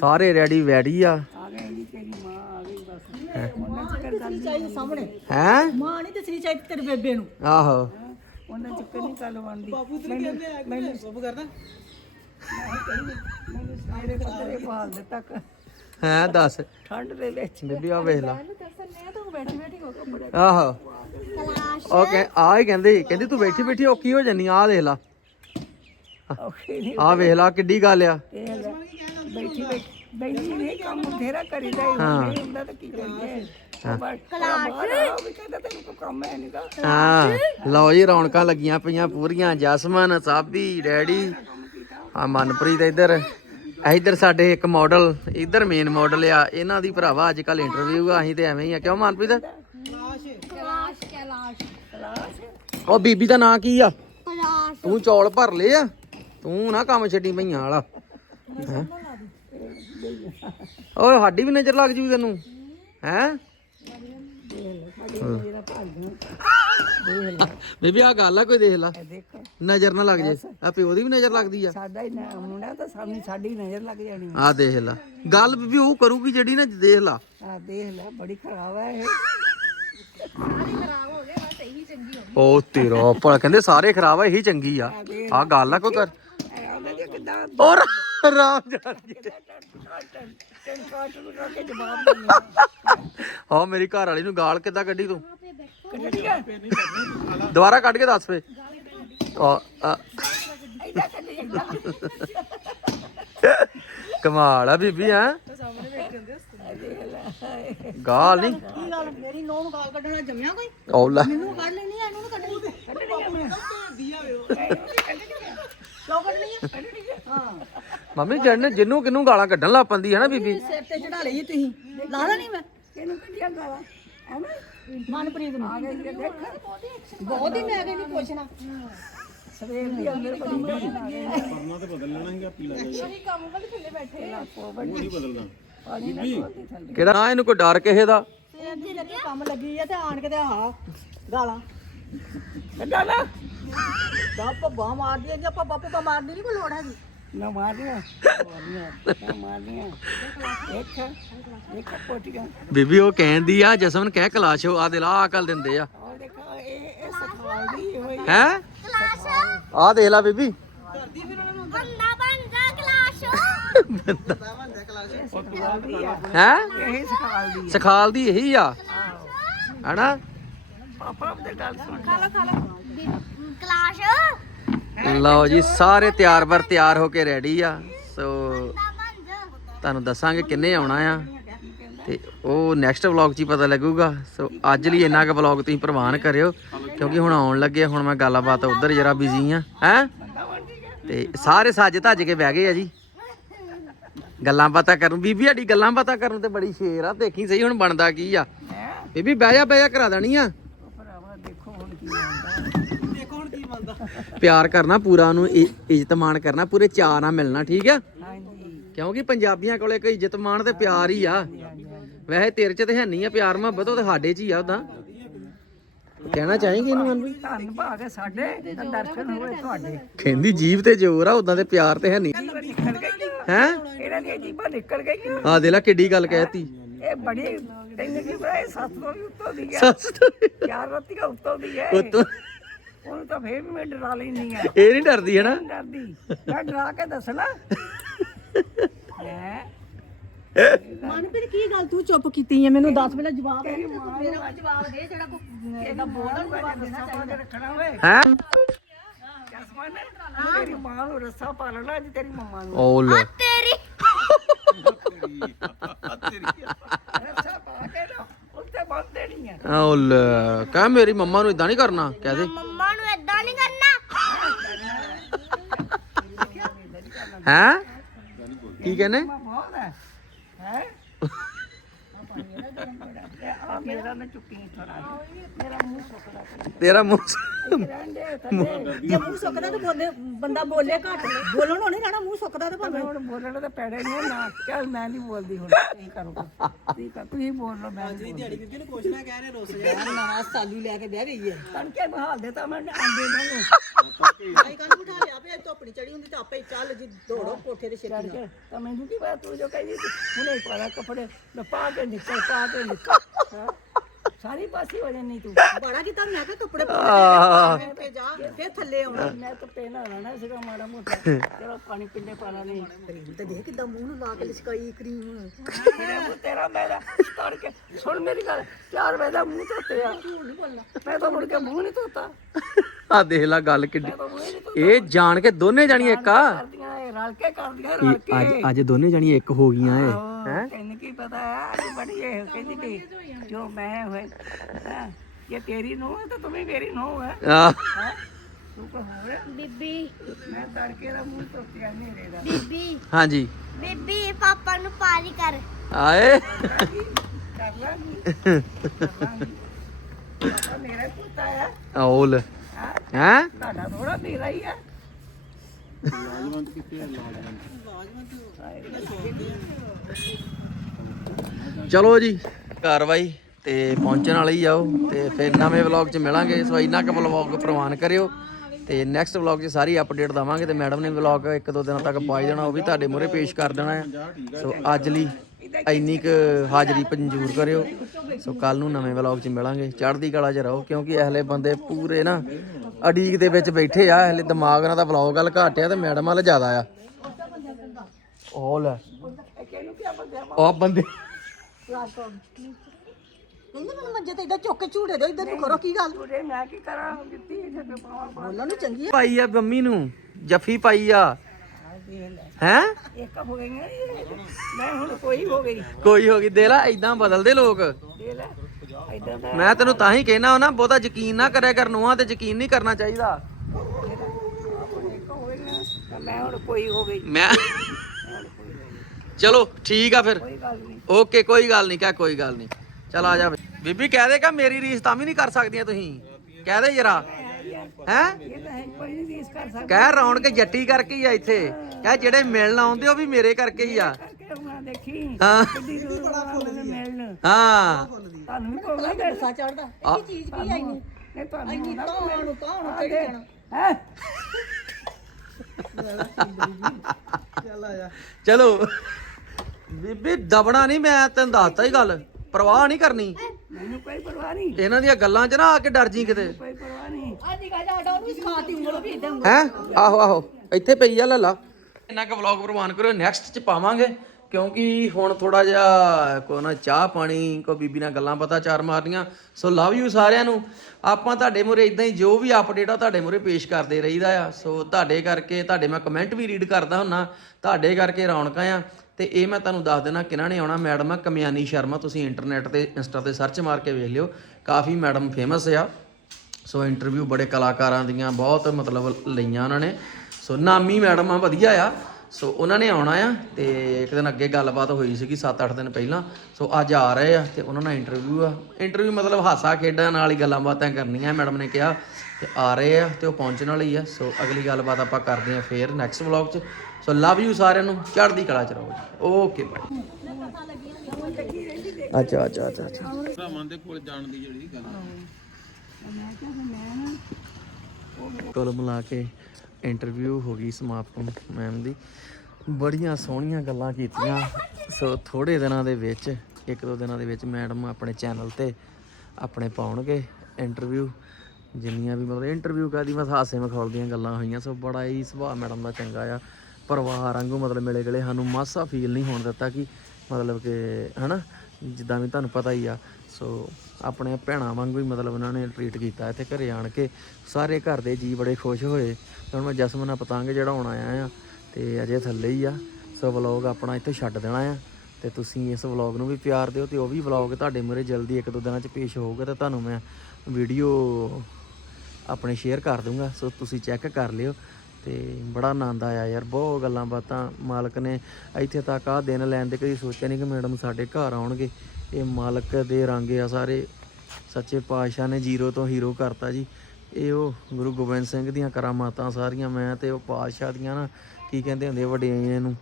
ਸਾਰੇ ਰੈਡੀ ਵੈਡੀ ਆ। ਆ ਗਈ ਜੀ ਤੇਰੀ ਮਾਂ ਆ ਗਈ ਬਸ ਉਹਨਾਂ ਚੱਕਰ ਗੱਲ ਚਾਹੀਦੀ ਸਾਹਮਣੇ ਹੈ? ਮਾਂ ਨਹੀਂ ਦੱਸਣੀ ਚਾਹੀਦੀ ਤੇਰੇ ਬੇਬੇ ਨੂੰ। ਆਹੋ। ਉਹਨਾਂ ਚੱਕਰ ਨਹੀਂ ਗੱਲ ਬਣਦੀ। ਬਾਬੂ ਤੇ ਕਹਿੰਦੇ ਆ ਮੈਨੂੰ ਸਭ ਕਰਦਾ ਮੈਨੂੰ ਸਾਰੇ ਖਤਰੇ ਪਾਲ ਦੇ ਤੱਕ ਹੈ ਦੱਸ। ਠੰਡ ਦੇ ਵਿੱਚ। ਬੀਬੀ ਆ ਵੇਖ ਲਾ। ਆਹੋ। ਉਹ ਕਹ ਆ ਹੀ ਕਹਿੰਦੇ ਕਹਿੰਦੀ ਤੂੰ ਬੈਠੀ ਬੈਠੀ ਔਖੀ ਹੋ ਜਾਨੀ ਆ ਦੇਖ ਲਾ। ਔਖੀ ਨਹੀਂ ਆ ਵੇਖ ਲਾ ਕਿੱਡੀ ਗੱਲ ਆ। ਇਹ ਲੈ, ਬੈਠੀ ਬੈਠੀ ਬੈਠੀ ਨਹੀਂ ਕੰਮ ਬਥੇਰਾ ਕਰੀਦਾ ਹੀ। ਨਹੀਂ ਹੁੰਦਾ ਤਾਂ ਕੀ ਕਰੀਏ। ਕਲਾਸ ਵੀ ਕਹਿੰਦਾ ਤੈਨੂੰ ਕੋਈ ਕੰਮ ਹੈ ਨਹੀਂਗਾ ਹਾਂ ਲਓ ਜੀ ਰੌਣਕਾਂ ਲੱਗੀਆਂ ਪਈਆਂ ਪੂਰੀਆਂ। ਜਸਮਨ ਸਾਬੀ ਡੈਡੀ ਆ ਮਨਪ੍ਰੀਤ ਇੱਧਰ। ਇੱਧਰ ਸਾਡੇ ਇੱਕ ਮਾਡਲ ਇੱਧਰ ਮੇਨ ਮਾਡਲ ਆ। ਇਹਨਾਂ ਦੀ ਭਰਾਵਾ ਅੱਜ ਕੱਲ ਇੰਟਰਵਿਊ ਆ ਅਸੀਂ ਤੇ ਐਵੇਂ ਹੀ ਆ। ਕਿਉਂ ਮਨਪ੍ਰੀਤ? ਕਲਾਸ਼ ਕਲਾਸ਼। ਉਹ ਬੀਬੀ ਦਾ ਨਾਂ ਕੀ ਆ? ਕਲਾਸ਼। ਤੂੰ ਚੌਲ ਭਰ ਲਏ ਆ? ਤੂੰ ਨਾ ਕੰਮ ਛੱਡੀ ਪਈਆਂ ਵਾਲਾ। ਹੈਂ? ਓਏ ਸਾਡੀ ਵੀ ਨਜ਼ਰ ਲੱਗ ਜੂ ਤੈਨੂੰ। ਹੈ? ਬੀਬੀ ਆ ਗੱਲ ਆ ਕੋਈ ਦੇਖ ਲਾ। ਦੇਖੋ ਨਜ਼ਰ ਨਾ ਲੱਗ ਜੇ। ਆ ਪਿਓ ਦੀ ਵੀ ਨਜ਼ਰ ਲੱਗਦੀ ਆ। ਸਾਡਾ ਹੀ ਨਾ ਮੁੰਡਾ ਤਾਂ ਸਾਡੀ ਨਜ਼ਰ ਲੱਗ ਜਾਣੀ ਆ। ਦੇਖ ਲਾ। ਗੱਲ ਬੀਬੀ ਉਹ ਕਰੂਗੀ ਜਿਹੜੀ ਨਾ ਦੇਖ ਲਾ। ਆ ਦੇਖ ਲੈ ਬੜੀ ਖਰਾਬ ਹੈ ਇਹ। ਉਹ ਤੇਰਾ ਭਲਾ ਕਹਿੰਦੇ ਸਾਰੇ ਖਰਾਬ ਆ, ਇਹੀ ਚੰਗੀ ਆ। ਆ ਗੱਲ ਆ ਕੋਈ ਕਰ। ਔਰ ਰਾਮ ਜਾਨ ਮੇਰੀ ਘਰ ਵਾਲੀ ਨੂੰ ਗਾਲ ਕਿੱਦਾਂ ਕੱਢੀ ਤੂੰ? ਦੁਬਾਰਾ ਕੱਢ ਕੇ ਦੱਸ ਫੇ। ਆ ਕਮਾਲ ਆ ਬੀਬੀ ਹੈ? ਗਾਲ ਨਹੀਂ ਕੀ ਗੱਲ? ਮੇਰੀ ਨੂੰ ਗਾਲ ਕੱਢਣਾ ਜੰਮਿਆ ਕੋਈ? ਲੈ। ਮੈਨੂੰ ਕੱਢ ਲੈਣੀ ਆ ਇਹਨੂੰ ਨੀ ਕੱਢਣੀ। ਕਿਉਂ ਕੱਢਣੀ ਆ? ਹਾਂ। ਮੰਮੀ ਜਣ ਜਿੰਨੂੰ ਕਿੰਨੂੰ ਗਾਲਾਂ ਕੱਢਣ ਲੱਗ ਪੰਦੀ ਹੈ ਨਾ ਬੀਬੀ? ਸਿਰ ਤੇ ਚੜਾ ਲਈ ਤੁਸੀਂ। ਲਾਦਾ ਨਹੀਂ ਮੈਂ। ਇਹਨੂੰ ਕੱਢੀਆਂ ਗਾਲਾਂ? ਐਵੇਂ ਮਨਪ੍ਰੀਤ ਨੂੰ। ਆ ਬਹੁਤ ਹੀ ਮੈਂ ਕਹਿੰਦੀ ਪੁੱਛਣਾ। ਸਵੇਰ ਦੀ ਅੰਦਰ ਬੜੀ ਪਰਨਾ ਤੇ ਬਦਲ ਲੈਣਾ ਹੈਗਾ ਪੀਲਾ ਜਿਹਾ। ਨਹੀਂ ਬਦਲਦਾ। ਪਾਣੀ ਨਾ ਖੋਲਦੀ ਥੱਲੇ। ਕਿਹੜਾ ਨਾ ਇਹਨੂੰ ਕੋਈ ਡਰ ਕਿਸੇ ਦਾ? ਸਵੇਰ ਦੀ ਲੱਗੀ ਕੰਮ ਲੱਗੀ ਆ ਤੇ ਆਣ ਕੇ ਤੇ ਆ ਗਾਲਾਂ। ਕੱਢਾ ਨਾ। ਦਾ ਭੱਬਾ ਮਾਰਦੀ ਆ ਜੇ ਆਪਾਂ ਬਾਪੂ ਕਾ ਮਾਰਦੀ ਨਹੀਂ ਕੋਈ ਲੋੜ ਹੈਗੀ। ਨਾ ਮਾਰੀਆਂ ਮਾਰੀਆਂ ਨਾ ਮਾਰੀਆਂ ਇੱਕ ਇੱਕ ਪੋਟੀਆਂ ਬੀਬੀ ਉਹ ਕਹਿੰਦੀ ਆ ਜਸਮਨ ਕਹਿ ਕਲਾਸ਼ੋ ਆ ਦੇ ਲਾ ਅਕਲ ਦਿੰਦੇ ਆ। ਉਹ ਦੇਖੋ ਇਹ ਇਹ ਸਖਾਲਦੀ ਹੋਈ ਹੈ? ਆ ਦੇਖ ਲੈ ਬੀਬੀ। ਬੰਦਾ ਬੰਦਾ ਕਲਾਸ਼। ਹੈ? ਇਹ ਸਖਾਲਦੀ ਸਖਾਲ ਦੀ ਇਹੀ ਆ? ਹਨਾ? ਪਾਪਾ ਦੇ ਗੱਲ ਸੁਣ। ਕਲਾਸ਼। ਲਓ ਜੀ ਸਾਰੇ ਤਿਆਰ ਬਰ ਤਿਆਰ ਹੋ ਕੇ ਰੈਡੀ ਆ। ਸੋ ਬੰਦਾ ਤੁਹਾਨੂੰ ਦੱਸਾਂਗੇ ਕਿੰਨੇ ਆਉਣਾ ਆ। ਤੇ ਉਹ ਨੈਕਸਟ ਵਲੌਗ 'ਚ ਹੀ ਪਤਾ ਲੱਗੂਗਾ। ਸੋ ਅੱਜ ਲਈ ਇੰਨਾ ਕੁ ਵਲੌਗ ਤੁਸੀਂ ਪ੍ਰਵਾਨ ਕਰਿਓ ਕਿਉਂਕਿ ਹੁਣ ਆਉਣ ਲੱਗੇ ਹੁਣ ਮੈਂ ਗੱਲਬਾਤ ਉਧਰ ਜਰਾ ਬਿਜ਼ੀ ਆ ਹੈ? ਤੇ ਸਾਰੇ ਸੱਜ ਧੱਜ ਕੇ ਬਹਿ ਗਏ ਆ ਜੀ। ਗੱਲਾਂ ਬਾਤਾਂ ਕਰਨ ਬੀਬੀ ਸਾਡੀ ਗੱਲਾਂ ਬਾਤਾਂ ਕਰਨ ਤੇ ਬੜੀ ਸ਼ੇਰ ਆ ਦੇਖੀ ਸਹੀ ਹੁਣ ਬਣਦਾ ਕੀ ਆ। ਬੀਬੀ ਬਹਿ ਜਾ ਬਹਿ ਜਾ ਕਰਾ ਦੇਣੀ ਆ। ਪਿਆਰ ਕਰਨਾ ਪੂਰਾ ਇ- ਇੱਜ਼ਤ ਮਾਣ ਕਰਨਾ ਪੂਰੇ ਚਾਅ ਨਾਲ ਮਿਲਣਾ ਠੀਕ ਆ? ਕਿਉਂਕਿ ਪੰਜਾਬੀਆਂ ਕੋਲੇ ਕੋਈ ਇੱਜ਼ਤ ਮਾਣ ਤੇ ਪਿਆਰ ਹੀ ਆ। ਵੈਸੇ ਤੇਰੇ ਚ ਤੇ ਹੈ ਨਹੀਂ ਆ ਪਿਆਰ ਮੁਹੱਬਤ ਉਹ ਤੇ ਸਾਡੇ ਚ ਹੀ ਆ ਉਦਾਂ ਕਹਿਣਾ ਚਾਹੇਂਗੇ ਇਹਨੂੰ ਮਨ ਵੀ ਧੰਨ ਭਾਗ ਹੈ ਸਾਡੇ ਤਾਂ ਦਰਸ਼ਨ ਹੋਏ ਤੁਹਾਡੇ। ਕਹਿੰਦੀ ਜੀਭ ਤੇ ਜ਼ੋਰ ਆ ਉਦਾਂ ਤੇ ਪਿਆਰ ਤੇ ਹੈ ਨਹੀਂ। ਨਿਕਲ ਗਈ ਹੈ? ਇਹਨਾਂ ਦੀ ਜੀਬਾਂ ਨਿਕਲ ਗਈ ਆ। ਦੇ ਲੈ ਕਿੱਡੀ ਗੱਲ ਕਹਿਤੀ। ਇਹ ਬੜੀ ਤੈਨੂੰ ਕੀ ਪਤਾ ਇਹ ਸੱਤ ਤੋਂ ਵੀ ਉੱਤੋਂ ਦੀ ਹੈ ਸੱਸ ਤੋਂ ਚਾਰ ਰੱਤੀਆਂ ਉੱਤੋਂ ਦੀ ਹੈ ਉਤੋਂ। ਉਹਨੂੰ ਤਾਂ ਫੇਰ ਵੀ ਮੈਂ ਡਰਾ ਲੈਣੀ ਆ। ਇਹ ਨਹੀਂ ਡਰਦੀ ਹੈ ਨਾ? ਡਰਦੀ। ਮੈਂ ਡਰਾ ਕੇ ਦੱਸਣਾ। ਹੈ? ਮਨਪ੍ਰੀਤ ਕੀ ਗੱਲ ਤੂੰ ਚੁੱਪ ਕੀਤੀ ਹੈ ਮੈਨੂੰ ਦੱਸ ਪਹਿਲਾਂ ਜਵਾਬ ਦੇ। ਮੇਰਾ ਜਵਾਬ ਦੇ ਜਿਹੜਾ ਕੋਈ ਇਹਦਾ ਬੋਲਣ ਜਵਾਬ ਦੇਣਾ ਚਾਹੀਦਾ ਰੱਖਣਾ ਹੋਏ ਹੈ? ਜਸਮਨ ਤੇਰੀ ਮਾਂ ਨੂੰ ਰੱਸਾ ਪਾ ਲੈਣਾ ਅੱਜ ਤੇਰੀ ਮੰਮਾ ਨੂੰ। ਓ ਲੈ। ਤੇਰੀ। ਰੱਸਾ ਪਾ ਕੇ ਨਾ ਉੱਤੇ ਬੰਨ ਦੇਣੀ ਹੈ ਓ ਲੈ। ਕਹ ਮੇਰੀ ਮੰਮਾ ਨੂੰ ਇਦਾਂ ਨਹੀਂ ਕਰਨਾ ਕਹਿ ਦੇ। ਮੰਮਾ ਨੂੰ ਏਦਾਂ ਨਹੀਂ ਕਰਨਾ। ਹੈ? ਕੀ ਕਹਿੰਦੇ? ਬਹੁਤ ਹੈ ਹੈ ਆ ਮੇਰਾ ਨਾ ਚੁੱਕੀ ਥੋੜਾ ਮੇਰਾ ਮੂੰਹ ਸੁੱਕਦਾ ਤੇਰਾ ਮੂੰਹ ਜੇ ਸੁੱਕਦਾ ਤੇ ਬੋਲੇ ਬੰਦਾ ਬੋਲੇ ਘੱਟ। ਬੋਲਣ ਹੋਣੀ ਰਹਿਣਾ ਮੂੰਹ ਸੁੱਕਦਾ ਤੇ ਭਾਵੇਂ। ਹੁਣ ਬੋਲਣ ਤਾਂ ਪੈੜੇ ਨਹੀਂ ਨਾ ਚੱਲ ਮੈਂ ਨਹੀਂ ਬੋਲਦੀ ਹੁਣ। ਤੁਸੀਂ ਕਰੋ। ਠੀਕ ਆ ਤੁਸੀਂ ਬੋਲ ਲਓ ਮੈਂ ਨਹੀਂ ਬੋਲਦੀ। ਨਵਾਂ ਸਾਲੂ ਲੈ ਕੇ ਬਹਿ ਗਈ ਹੈ। ਤੜਕੇ ਬਹਾਲ ਦੇ ਤਾਂ ਮੈਂ ਆਂਦੇ ਨੂੰ। ਆਈ ਕੱਲ ਬਿਠਾ ਲਿਆ ਪਿਆ ਧੁੱਪਣੀ ਚੜੀ ਹੁੰਦੀ ਤਾਂ ਆਪੇ ਚੱਲ ਜੀ ਦੌੜੋ ਕੋਠੇ ਤੇ ਛੇਤੀ ਨਾਲ। ਤਾਂ ਮੈਨੂੰ ਕੀ ਪਤਾ ਤੂੰ ਜੋ ਕਹਿੰਦੀ ਸੀ ਹੁਣੇ ਪਾਲਾ ਕੱਪੜੇ ਮੈਂ ਪਾ ਕੇ ਨਿਕਲ ਪਾ ਕੇ ਨਿਕਲ। ਹੈਂ? ਸਾਰੀ ਪਾਸੀ ਹੋ ਜਾਣੀ ਤੂੰ। ਬੜਾ ਕੀਤਾ ਮੈਂ ਕਿਹਾ ਕੱਪੜੇ ਪਾ ਕੇ ਤੇ ਜਾ ਫੇਰ ਥੱਲੇ ਆਉਣਾ। ਮੈਂ ਤਾਂ ਪਹਿਲਾਂ ਰਹਿਣਾ ਸੀਗਾ ਮਾੜਾ ਮੋਟਾ। ਚਲੋ ਪਾਣੀ ਪੀਂਦੇ ਪਾਲਾ ਨਹੀਂ ਤੇ ਦੇਖ ਕਿਦਾਂ ਮੂੰਹ ਨੂੰ ਲਾ ਕੇ ਲਿਸ਼ਕਾਈ ਕਰੀਮ। ਤੇਰਾ ਮੇਰਾ ਤੜਕੇ ਸੁਣ ਮੇਰੀ ਗੱਲ ਚਾਰ ਵਜੇ ਦਾ ਮੂੰਹ ਧੋਤੇ ਆ। ਮੈਂ ਤਾਂ ਮੁੜ ਕੇ ਮੂੰਹ ਨਹੀਂ ਧੋਤਾ। ਆ ਦੇਖ ਲੈ ਗੱਲ ਕਿੱਡੀ ਇਹ ਜਾਣ ਕੇ ਦੋਨੇ ਜਾਣੀਆਂ ਇੱਕ ਆ। ਕਰਦੀਆਂ ਇਹ ਰਲ ਕੇ ਕਰਦੀਆਂ ਰਲ ਕੇ। ਅੱਜ ਅੱਜ ਦੋਨੇ ਜਾਣੀਆਂ ਇੱਕ ਹੋ ਗਈਆਂ ਏ। ਹੈ ਤੈਨੂੰ ਕੀ ਪਤਾ ਹੈ ਅੱਜ ਬੜੀ ਇਹ ਕਹਿੰਦੀ ਵੀ ਜੋ ਮੈਂ ਹੋਏ। ਹੈਂ, ਇਹ ਤੇਰੀ ਨੂੰਹ ਹੈ ਤਾਂ ਤੂੰ ਵੀ ਮੇਰੀ ਨੂੰਹ ਹੈ। ਆ। ਹੈਂ? ਤੂੰ ਕੋ ਹੋਰ ਹੈ? ਬੀਬੀ। ਮੈਂ ਤੜਕੇ ਦਾ ਮੂੰਹ ਧੋਤਿਆ ਨੇਰੇ ਦਾ। ਬੀਬੀ। ਹਾਂਜੀ। ਬੀਬੀ ਪਾਪਾ ਨੂੰ ਪਾਰੀ ਕਰ। ਆਏ। ਕਰ ਲਾਂਗੀ ਕਰ ਲਾਂਗੀ ਪਾਪਾ ਮੇਰਾ ਪੁੱਤ ਹੈ ਓ ਲੈ। ਹੈਂ? ਹੈ? ਤੁਹਾਡਾ ਥੋੜਾ ਮੇਰਾ ਹੀ ਹੈ ਚਲੋ ਜੀ, ਕਾਰਵਾਈ ਤੇ ਪਹੁੰਚਣ ਵਾਲੀ ਹੀ ਆਓ ਤੇ ਫਿਰ ਨਵੇਂ ਵਲੌਗ 'ਚ ਮਿਲਾਂਗੇ। ਸੋ ਇੰਨਾ ਕੁ ਵਲੌਗ ਪ੍ਰਵਾਨ ਕਰਿਓ ਤੇ ਨੈਕਸਟ ਵਲੌਗ 'ਚ ਸਾਰੀ ਅਪਡੇਟ ਦਵਾਂਗੇ ਤੇ ਮੈਡਮ ਨੇ ਵਲੌਗ ਇੱਕ ਦੋ ਦਿਨਾਂ ਤੱਕ ਪਾਈ ਦੇਣਾ, ਉਹ ਵੀ ਤੁਹਾਡੇ ਮੂਹਰੇ ਪੇਸ਼ ਕਰ ਦੇਣਾ ਹੈ। ਸੋ ਅੱਜ ਲਈ ਇੰਨੀ ਕੁ ਹਾਜ਼ਰੀ ਮਨਜ਼ੂਰ ਕਰਿਓ। ਸੋ ਕੱਲ ਨੂੰ ਨਵੇਂ ਵਲੌਗ 'ਚ ਮਿਲਾਂਗੇ। ਚੜ੍ਹਦੀ ਕਲਾ 'ਚ ਰਹੋ ਕਿਉਂਕਿ ਇਹਲੇ ਬੰਦੇ ਪੂਰੇ ਨਾ ਅਡੀਕ ਦੇ ਵਿੱਚ ਬੈਠੇ ਆ। ਹਲੇ ਦਿਮਾਗ ਨਾਲ ਤਾਂ ਵਲੌਗ ਗੱਲ ਘੱਟ ਆ ਤੇ ਮੈਡਮ ਵਾਲ ਜ਼ਿਆਦਾ ਆ। ਉਹ ਲੈ। ਉਹ ਬੰਦੇ। ਕਹਿੰਦੇ ਮੈਨੂੰ ਮੰਜੇ ਤੇ ਇਦਾਂ ਚੁੱਕ ਕੇ ਝੂੜੇ ਦੇ ਇਧਰ ਨੂੰ ਕਰੋ ਕੀ ਗੱਲ? ਮੈਂ ਕੀ ਕਰਾਂ? ਦਿੱਤੀ ਇੱਥੇ ਪਾਵਾਂ ਬੋਲਣ ਨੂੰ ਚੰਗੀ ਪਾਈ ਆ ਮੰਮੀ ਨੂੰ। ਜੱਫੀ ਪਾਈ ਆ। ਹੈ? ਇੱਕ ਹੋ। ਮੈਂ ਹੁਣ ਕੋਈ ਹੋ ਗਈ ਕੋਈ ਹੋ ਗਈ। ਦੇ ਲੈ ਇਦਾਂ ਬਦਲਦੇ ਲੋਕ। ਦੇ ਲੈ ਮੈਂ ਤੈਨੂੰ ਤਾਂ ਹੀ ਕਹਿਣਾ ਨਾ ਬਹੁਤਾ ਯਕੀਨ ਨਾ ਕਰਿਆ ਕਰ ਨੂੰਹਾਂ ਤੇ ਯਕੀਨ ਨਹੀਂ ਕਰਨਾ ਚਾਹੀਦਾ। ਹੋ ਮੈਂ ਹੁਣ ਕੋਈ ਹੋ ਗਈ ਮੈਂ ਚਲੋ ਠੀਕ ਆ ਫਿਰ। ਕੋਈ ਗੱਲ ਨਹੀਂ। ਓਕੇ ਕੋਈ ਗੱਲ ਨਹੀਂ ਕਹ ਕੋਈ ਗੱਲ ਨਹੀਂ। ਚਲ ਆ ਜਾ ਬੀਬੀ ਕਹਿ ਦੇ ਕਿ ਮੇਰੀ ਰੀਸ ਤਾਂ ਵੀ ਨਹੀਂ ਕਰ ਸਕਦੀਆਂ ਤੁਸੀਂ। ਕਹਿ ਦੇ ਜਰਾ। ਹੈ? ਇਹ ਤਾਂ ਹੈ ਕੋਈ ਨਹੀਂ ਰੀਸ ਕਰ ਸਕਦਾ ਕਹਿ ਰੌਣਕ ਜੱਟੀ ਕਰਕੇ ਹੀ ਆ ਇੱਥੇ। ਕਹਿ ਜਿਹੜੇ ਮਿਲਣ ਆਉਂਦੇ ਉਹ ਵੀ ਮੇਰੇ ਕਰਕੇ ਹੀ ਆ। ਕਰਕੇ ਹੁਣ ਦੇਖੀ ਹਾਂ। ਕਿੱਡੀ ਦੂਰ ਆਉਂਦੇ ਮਿਲਣ ਹਾਂ। ਤੁਹਾਨੂੰ ਵੀ ਕੋਈ ਗੱਲ ਗੁੱਸਾ ਚੜਦਾ ਆ- ਇਹ ਚੀਜ਼ ਕੀ ਆਈ ਨਹੀਂ ਨਹੀਂ ਤੁਹਾਨੂੰ ਇੰਨੀ ਨਾ ਤਾਂ ਨੂੰ ਤਾਂ ਨੂੰ ਕਿਹੜੀ ਜਾਣਾ ਹੈ ਚਲੋ। ਬੀਬੀ ਦਬਣਾ ਨਹੀਂ ਮੈਂ ਤੈਨੂੰ ਦੱਸਤਾ ਹੀ ਗੱਲ। ਪਰਵਾਹ ਨਹੀਂ ਕਰਨੀ। ਮੈਨੂੰ ਕੋਈ ਪਰਵਾਹ ਨਹੀਂ। ਇਹਨਾਂ ਦੀਆਂ ਗੱਲਾਂ 'ਚ ਨਾ ਆ ਕੇ ਡਰ ਜੀ ਕਿਤੇ। ਕੋਈ ਪਰਵਾਹ ਨਹੀਂ। ਅੱਜ ਕਾ ਜਾ ਉਹਨੂੰ ਸਿਖਾਤੀ ਉਂਗਲ ਵੀ ਇਦਾਂ ਹੈ? ਆਹੋ ਆਹੋ। ਇੱਥੇ ਪਈ ਆ ਲੱਲਾ। ਇੰਨਾ ਕੁ ਵਲੌਗ ਪ੍ਰਵਾਨ ਕਰਿਓ ਨੈਕਸਟ 'ਚ ਪਾਵਾਂਗੇ, ਕਿਉਂਕਿ ਹੁਣ ਥੋੜਾ ਜਿਹਾ ਕੋ ਨਾ ਚਾਹ ਪਾਣੀ, ਕੋ ਬੀਬੀ ਨਾਲ ਗੱਲਾਂ ਪਤਾ ਚਾਰ ਮਾਰਨੀਆਂ। ਸੋ ਲਵ ਯੂ ਸਾਰਿਆਂ ਨੂੰ। ਆਪਾਂ ਤੁਹਾਡੇ ਮੂਰੇ ਇਦਾਂ ਹੀ ਜੋ ਵੀ ਅਪਡੇਟ ਆ ਤੁਹਾਡੇ ਮੂਰੇ ਪੇਸ਼ ਕਰਦੇ ਰਹੀਦਾ ਆ। ਸੋ ਤੁਹਾਡੇ ਕਰਕੇ, ਤੁਹਾਡੇ ਮੈਂ ਕਮੈਂਟ ਵੀ ਰੀਡ ਕਰਦਾ ਹੁੰਨਾ, ਤੁਹਾਡੇ ਕਰਕੇ ਰੌਣਕਾਂ ਆ। ਤੇ ਇਹ ਮੈਂ ਤੁਹਾਨੂੰ ਦੱਸ ਦੇਣਾ ਕਿਹਨਾਂ ਨੇ ਆਉਣਾ। ਮੈਡਮ ਆ ਕਮਿਆਨੀ ਸ਼ਰਮਾ, ਤੁਸੀਂ ਇੰਟਰਨੈਟ ਤੇ ਇੰਸਟਾ ਤੇ ਸਰਚ ਮਾਰ ਕੇ ਵੇਖ ਲਿਓ। ਕਾਫੀ ਮੈਡਮ ਫੇਮਸ ਆ। ਸੋ ਇੰਟਰਵਿਊ ਬੜੇ ਕਲਾਕਾਰਾਂ ਦੀਆਂ ਬਹੁਤ ਮਤਲਬ ਲਈਆਂ ਉਹਨਾਂ ਨੇ। ਸੋ ਨਾਮੀ ਮੈਡਮ ਆ ਵਧੀਆ ਆ। ਸੋ ਉਹਨਾਂ ਨੇ ਆਉਣਾ ਆ ਤੇ ਇੱਕ ਦਿਨ ਅੱਗੇ ਗੱਲਬਾਤ ਹੋਈ ਸੀਗੀ 7-8 ਦਿਨ ਪਹਿਲਾਂ। ਸੋ ਅੱਜ ਆ ਰਹੇ ਆ ਤੇ ਉਹਨਾਂ ਨਾਲ ਇੰਟਰਵਿਊ ਆ। ਇੰਟਰਵਿਊ ਮਤਲਬ ਹਾਸਾ ਖੇਡਾਂ ਨਾਲ ਹੀ ਗੱਲਾਂ ਬਾਤਾਂ ਕਰਨੀਆਂ ਮੈਡਮ ਨੇ ਕਿਹਾ। ਤੇ ਆ ਰਹੇ ਆ ਤੇ ਉਹ ਪਹੁੰਚਣ ਵਾਲੀ ਆ। ਸੋ ਅਗਲੀ ਗੱਲਬਾਤ ਆਪਾਂ ਕਰਦੇ ਆ ਫੇਰ ਨੈਕਸਟ ਵਲੌਗ 'ਚ। ਸੋ ਲਵ ਯੂ ਸਾਰਿਆਂ ਨੂੰ। ਚੜ੍ਹਦੀ ਕਲਾ 'ਚ ਰਹੋ ਜੀ। ਓਕੇ ਬਾਏ ਅੱਛਾ ਅੱਛਾ ਅੱਛਾ ਅੱਛਾ। ਭਰਾਵਾਂ ਦੇ ਕੋਲ ਜਾਣ ਦੀ ਜਿਹੜੀ ਗੱਲ ਕੁੱਲ ਮਿਲਾ ਕੇ ਇੰਟਰਵਿਊ ਹੋ ਗਈ ਸਮਾਪਤ ਮੈਮ ਦੀ। ਬੜੀਆਂ ਸੋਹਣੀਆਂ ਗੱਲਾਂ ਕੀਤੀਆਂ। ਸੋ ਥੋੜੇ ਦਿਨਾਂ ਦੇ ਵਿੱਚ, ਇੱਕ ਦੋ ਦਿਨਾਂ ਦੇ ਵਿੱਚ ਮੈਡਮ ਆਪਣੇ ਚੈਨਲ ਤੇ ਆਪਣੇ ਪਾਉਣਗੇ ਇੰਟਰਵਿਊ ਜਿੰਨੀਆਂ ਵੀ ਮਤਲਬ ਇੰਟਰਵਿਊ ਕਾਦੀ ਬਸ ਹਾਸੇ ਮਖੌਲ ਦੀਆਂ ਗੱਲਾਂ ਹੋਈਆਂ। ਸੋ ਬੜਾ ਹੀ ਸੁਭਾਅ ਮੈਡਮ ਦਾ ਚੰਗਾ ਆ। ਪਰਿਵਾਰ ਵਾਂਗੂ ਮਤਲਬ ਮਿਲੇ ਗਲੇ। ਸਾਨੂੰ ਮਾਸਾ ਫੀਲ ਨਹੀਂ ਹੋਣ ਦਿੱਤਾ ਕਿ ਮਤਲਬ ਕਿ, ਹਨਾ? ਜਿੱਦਾਂ ਵੀ ਤੁਹਾਨੂੰ ਪਤਾ ਹੀ ਆ। ਸੋ ਆਪਣੇ ਭੈਣਾਂ ਵਾਂਗੂ ਹੀ ਮਤਲਬ ਉਹਨਾਂ ਨੇ ਟ੍ਰੀਟ ਕੀਤਾ, ਇੱਥੇ ਘਰੇ ਆਣ ਕੇ ਸਾਰੇ ਘਰ ਦੇ ਜੀ ਬੜੇ ਖੁਸ਼ ਹੋਏ। ਤੇ ਹੁਣ ਮੈਂ ਜਸਮਨ ਨਾਲ ਪਤੰਗ ਚੜਾਉਣ ਆਇਆ ਆ ਤੇ ਅਜੇ ਥੱਲੇ ਹੀ ਆ। ਸੋ ਵਲੌਗ ਆਪਣਾ ਇੱਥੇ ਛੱਡ ਦੇਣਾ ਆ ਤੇ ਤੁਸੀਂ ਇਸ ਵਲੌਗ ਨੂੰ ਵੀ ਪਿਆਰ ਦਿਓ ਤੇ ਉਹ ਵੀ ਵਲੌਗ ਤੁਹਾਡੇ ਮੂਹਰੇ ਜਲਦੀ ਇੱਕ ਦੋ ਦਿਨਾਂ 'ਚ ਪੇਸ਼ ਹੋਊਗਾ ਤੇ ਤੁਹਾਨੂੰ ਮੈਂ ਵੀਡੀਓ ਆਪਣੇ ਸ਼ੇਅਰ ਕਰ ਦੂੰਗਾ ਸੋ ਤੁਸੀਂ ਚੈੱਕ ਕਰ ਲਿਓ ਤੇ ਬੜਾ ਆਨੰਦ ਆਇਆ ਯਾਰ, ਬਹੁਤ ਗੱਲਾਂ ਬਾਤਾਂ। ਮਾਲਕ ਨੇ ਇੱਥੇ ਤੱਕ ਆ ਦਿਨ ਲੈਣ ਦੇ ਕਦੀ ਸੋਚਿਆ ਨਹੀਂ ਕਿ ਮੈਡਮ ਸਾਡੇ ਘਰ ਆਉਣਗੇ। ਇਹ ਮਾਲਕ ਦੇ ਰੰਗ ਆ ਸਾਰੇ। ਸੱਚੇ ਪਾਤਸ਼ਾਹ ਨੇ ਜ਼ੀਰੋ ਤੋਂ ਹੀਰੋ ਕਰਤਾ ਜੀ। ਇਹ ਉਹ ਗੁਰੂ ਗੋਬਿੰਦ ਸਿੰਘ ਦੀਆਂ ਕਰਾਮਾਤਾਂ ਸਾਰੀਆਂ, ਮੈਂ ਤੇ ਉਹ ਪਾਤਸ਼ਾਹ ਦੀਆਂ ਨਾ, ਕੀ ਕਹਿੰਦੇ ਹੁੰਦੇ ਵਡਿਆਈਆਂ ਨੂੰ।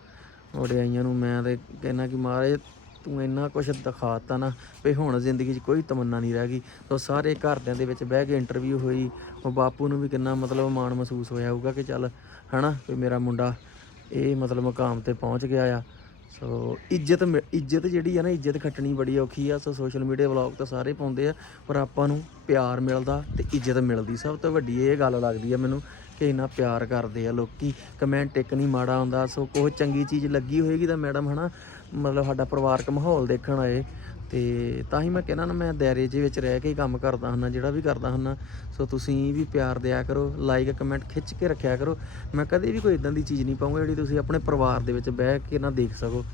ਵਡਿਆਈਆਂ ਨੂੰ ਮੈਂ ਤੇ ਕਹਿੰਦਾ ਕਿ ਮਹਾਰਾਜ ਤੂੰ ਇੰਨਾ ਕੁਝ ਦਿਖਾਤਾ ਨਾ ਵੀ ਹੁਣ ਜ਼ਿੰਦਗੀ 'ਚ ਕੋਈ ਤਮੰਨਾ ਨਹੀਂ ਰਹਿ ਗਈ। ਤੋ ਸਾਰੇ ਘਰਦਿਆਂ ਦੇ ਵਿੱਚ ਬਹਿ ਕੇ ਇੰਟਰਵਿਊ ਹੋਈ। ਉਹ ਬਾਪੂ ਨੂੰ ਵੀ ਕਿੰਨਾ ਮਤਲਬ ਮਾਣ ਮਹਿਸੂਸ ਹੋਇਆ ਹੋਊਗਾ ਕਿ ਚੱਲ ਹਨਾ ਵੀ ਮੇਰਾ ਮੁੰਡਾ ਇਹ ਮਤਲਬ ਮੁਕਾਮ ਤੇ ਪਹੁੰਚ ਗਿਆ ਆ। ਸੋ ਇੱਜ਼ਤ ਮਿ- ਇੱਜ਼ਤ ਜਿਹੜੀ ਆ ਨਾ, ਇੱਜ਼ਤ ਖੱਟਣੀ ਬੜੀ ਔਖੀ ਆ। ਸੋ ਸੋਸ਼ਲ ਮੀਡੀਆ ਵਲੌਗ ਤਾਂ ਸਾਰੇ ਪਾਉਂਦੇ ਆ, ਪਰ ਆਪਾਂ ਨੂੰ ਪਿਆਰ ਮਿਲਦਾ ਤੇ ਇੱਜ਼ਤ ਮਿਲਦੀ। ਸਭ ਤੋਂ ਵੱਡੀ ਇਹ ਗੱਲ ਲੱਗਦੀ ਆ ਮੈਨੂੰ ਕਿ ਇੰਨਾ ਪਿਆਰ ਕਰਦੇ ਆ ਲੋਕੀ। ਕਮੈਂਟ ਇੱਕ ਨਹੀਂ ਮਾੜਾ ਹੁੰਦਾ ਸੋ ਕੋਈ ਚੰਗੀ ਚੀਜ਼ ਲੱਗੀ ਹੋਏਗੀ ਤਾਂ ਮੈਡਮ ਹਨਾ ਮਤਲਬ ਸਾਡਾ ਪਰਿਵਾਰਕ ਮਾਹੌਲ ਦੇਖਣ ਆਏ ਤੇ ਤਾਂ ਹੀ ਮੈਂ ਕਹਿੰਦਾ ਨਾ, ਮੈਂ ਦਾਇਰੇ ਦੇ ਵਿੱਚ ਰਹਿ ਕੇ ਹੀ ਕੰਮ ਕਰਦਾ ਹੁੰਦਾ ਜਿਹੜਾ ਵੀ ਕਰਦਾ ਹੁੰਦਾ ਸੋ ਤੁਸੀਂ ਵੀ ਪਿਆਰ ਦਿਆ ਕਰੋ ਲਾਈਕ ਕਮੈਂਟ ਖਿੱਚ ਕੇ ਰੱਖਿਆ ਕਰੋ। ਮੈਂ ਕਦੇ ਵੀ ਕੋਈ ਇਦਾਂ ਦੀ ਚੀਜ਼ ਨਹੀਂ ਪਾਉਂਗਾ ਜਿਹੜੀ ਤੁਸੀਂ ਆਪਣੇ ਪਰਿਵਾਰ ਦੇ ਵਿੱਚ ਬਹਿ ਕੇ ਨਾ ਦੇਖ ਸਕੋ।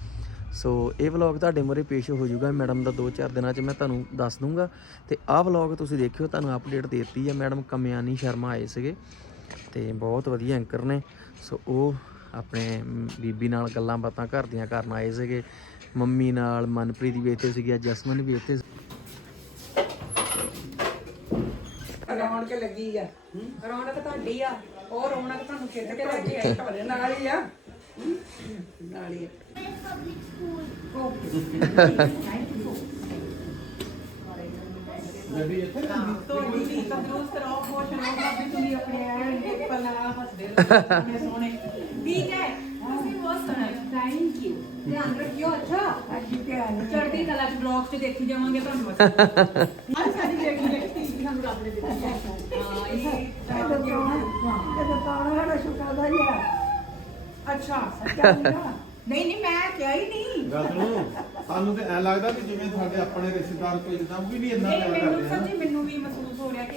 ਸੋ ਇਹ ਵਲੌਗ ਤੁਹਾਡੇ ਮੂਹਰੇ ਪੇਸ਼ ਹੋ ਜਾਊਗਾ ਮੈਡਮ ਦਾ 2-4 ਦਿਨਾਂ 'ਚ, ਮੈਂ ਤੁਹਾਨੂੰ ਦੱਸ ਦੂੰਗਾ। ਤੇ ਆਹ ਵਲੌਗ ਤੁਸੀਂ ਦੇਖਿਓ, ਤੁਹਾਨੂੰ ਅਪਡੇਟ ਦੇ ਦਿੱਤੀ ਹੈ ਮੈਡਮ ਕਮਿਆਨੀ ਸ਼ਰਮਾ ਆਏ ਸੀਗੇ। ਤੇ ਬਹੁਤ ਵਧੀਆ ਐਂਕਰ ਨੇ। ਸੋ ਉਹ ਆਪਣੇ ਬੀਬੀ ਨਾਲ ਗੱਲਾਂ ਬਾਤਾਂ ਘਰ ਦੀਆਂ ਕਰਨ ਆਏ ਸੀਗੇ। ਮੰਮੀ ਨਾਲ ਮਨਪ੍ਰੀਤ ਵੀ ਇੱਥੇ ਸੀਗੀ ਅੱਜ ਜਸਮਨ ਵੀ ਇੱਥੇ ਸੀ। ਰੌਣਕ ਲੱਗੀ ਆ। ਰੌਣਕ ਤੁਹਾਡੀ ਆ। ਉਹ ਰੌਣਕ ਤੁਹਾਨੂੰ ਖਿੱਚ ਕੇ ਲੱਗੀ ਆ ਤੁਹਾਡੇ ਨਾਲ ਹੀ ਆ। ਨਾਲ ਹੀ ਆ। ਤੁਹਾਡੀ ਵੀ ਤੰਦਰੁਸਤ ਰਹੋ ਖੁਸ਼ ਰਹੋ ਬਾਬੇ ਤੁਸੀਂ ਆਪਣੇ ਐਨ ਪਲ ਨਾਲ ਹੱਸਦੇ ਰਹੋ ਸੋਹਣੇ ਸੋਹਣੇ। ਠੀਕ ਹੈ ਤੁਸੀਂ ਬਹੁਤ ਸੋਹਣੇ ਥੈਂਕ ਯੂ ਧਿਆਨ ਰੱਖਿਓ ਅੱਛਾ? ਅੱਜ ਧਿਆਨ ਚੜ੍ਹਦੀ ਕਲਾ ਚ ਬਲੌਗ ਚ ਦੇਖੀ ਜਾਵਾਂਗੇ ਤੁਹਾਨੂੰ ਬਸ ਆ ਸਾਡੀ ਬੇਟੀ ਦੇਖੀ ਸਾਨੂੰ ਰੱਬ ਨੇ ਦਿੱਤੀ ਹੈ। ਹਾਂ ਇਹ ਜਦੋਂ ਪਾਉਣਾ ਜਦੋਂ ਪਾਉਣਾ ਸਾਡਾ ਸ਼ੁਕਰ ਦਾ ਹੀ। ਆ ਅੱਛਾ ਸੱਚਾ ਨਹੀਂ ਨਾ। ਨਹੀਂ ਨਹੀਂ ਮੈਂ ਕਿਹਾ ਹੀ ਨਹੀਂ। ਗੱਲ ਨੂੰ ਸਾਨੂੰ ਤੇ ਐ ਲੱਗਦਾ ਕਿ ਜਿਵੇਂ ਸਾਡੇ ਆਪਣੇ ਰਿਸ਼ਤੇਦਾਰ ਕੋਈ ਜਿੱਦਾਂ ਉਹ ਵੀ ਨਹੀਂ ਇੰਨਾ ਨਹੀਂ ਪਿਆਰ ਮੈਨੂੰ ਕਰਦੇ ਹਨ? ਸੱਚੀ ਮੈਨੂੰ ਵੀ ਮਹਿਸੂਸ ਹੋ ਰਿਹਾ ਕਿ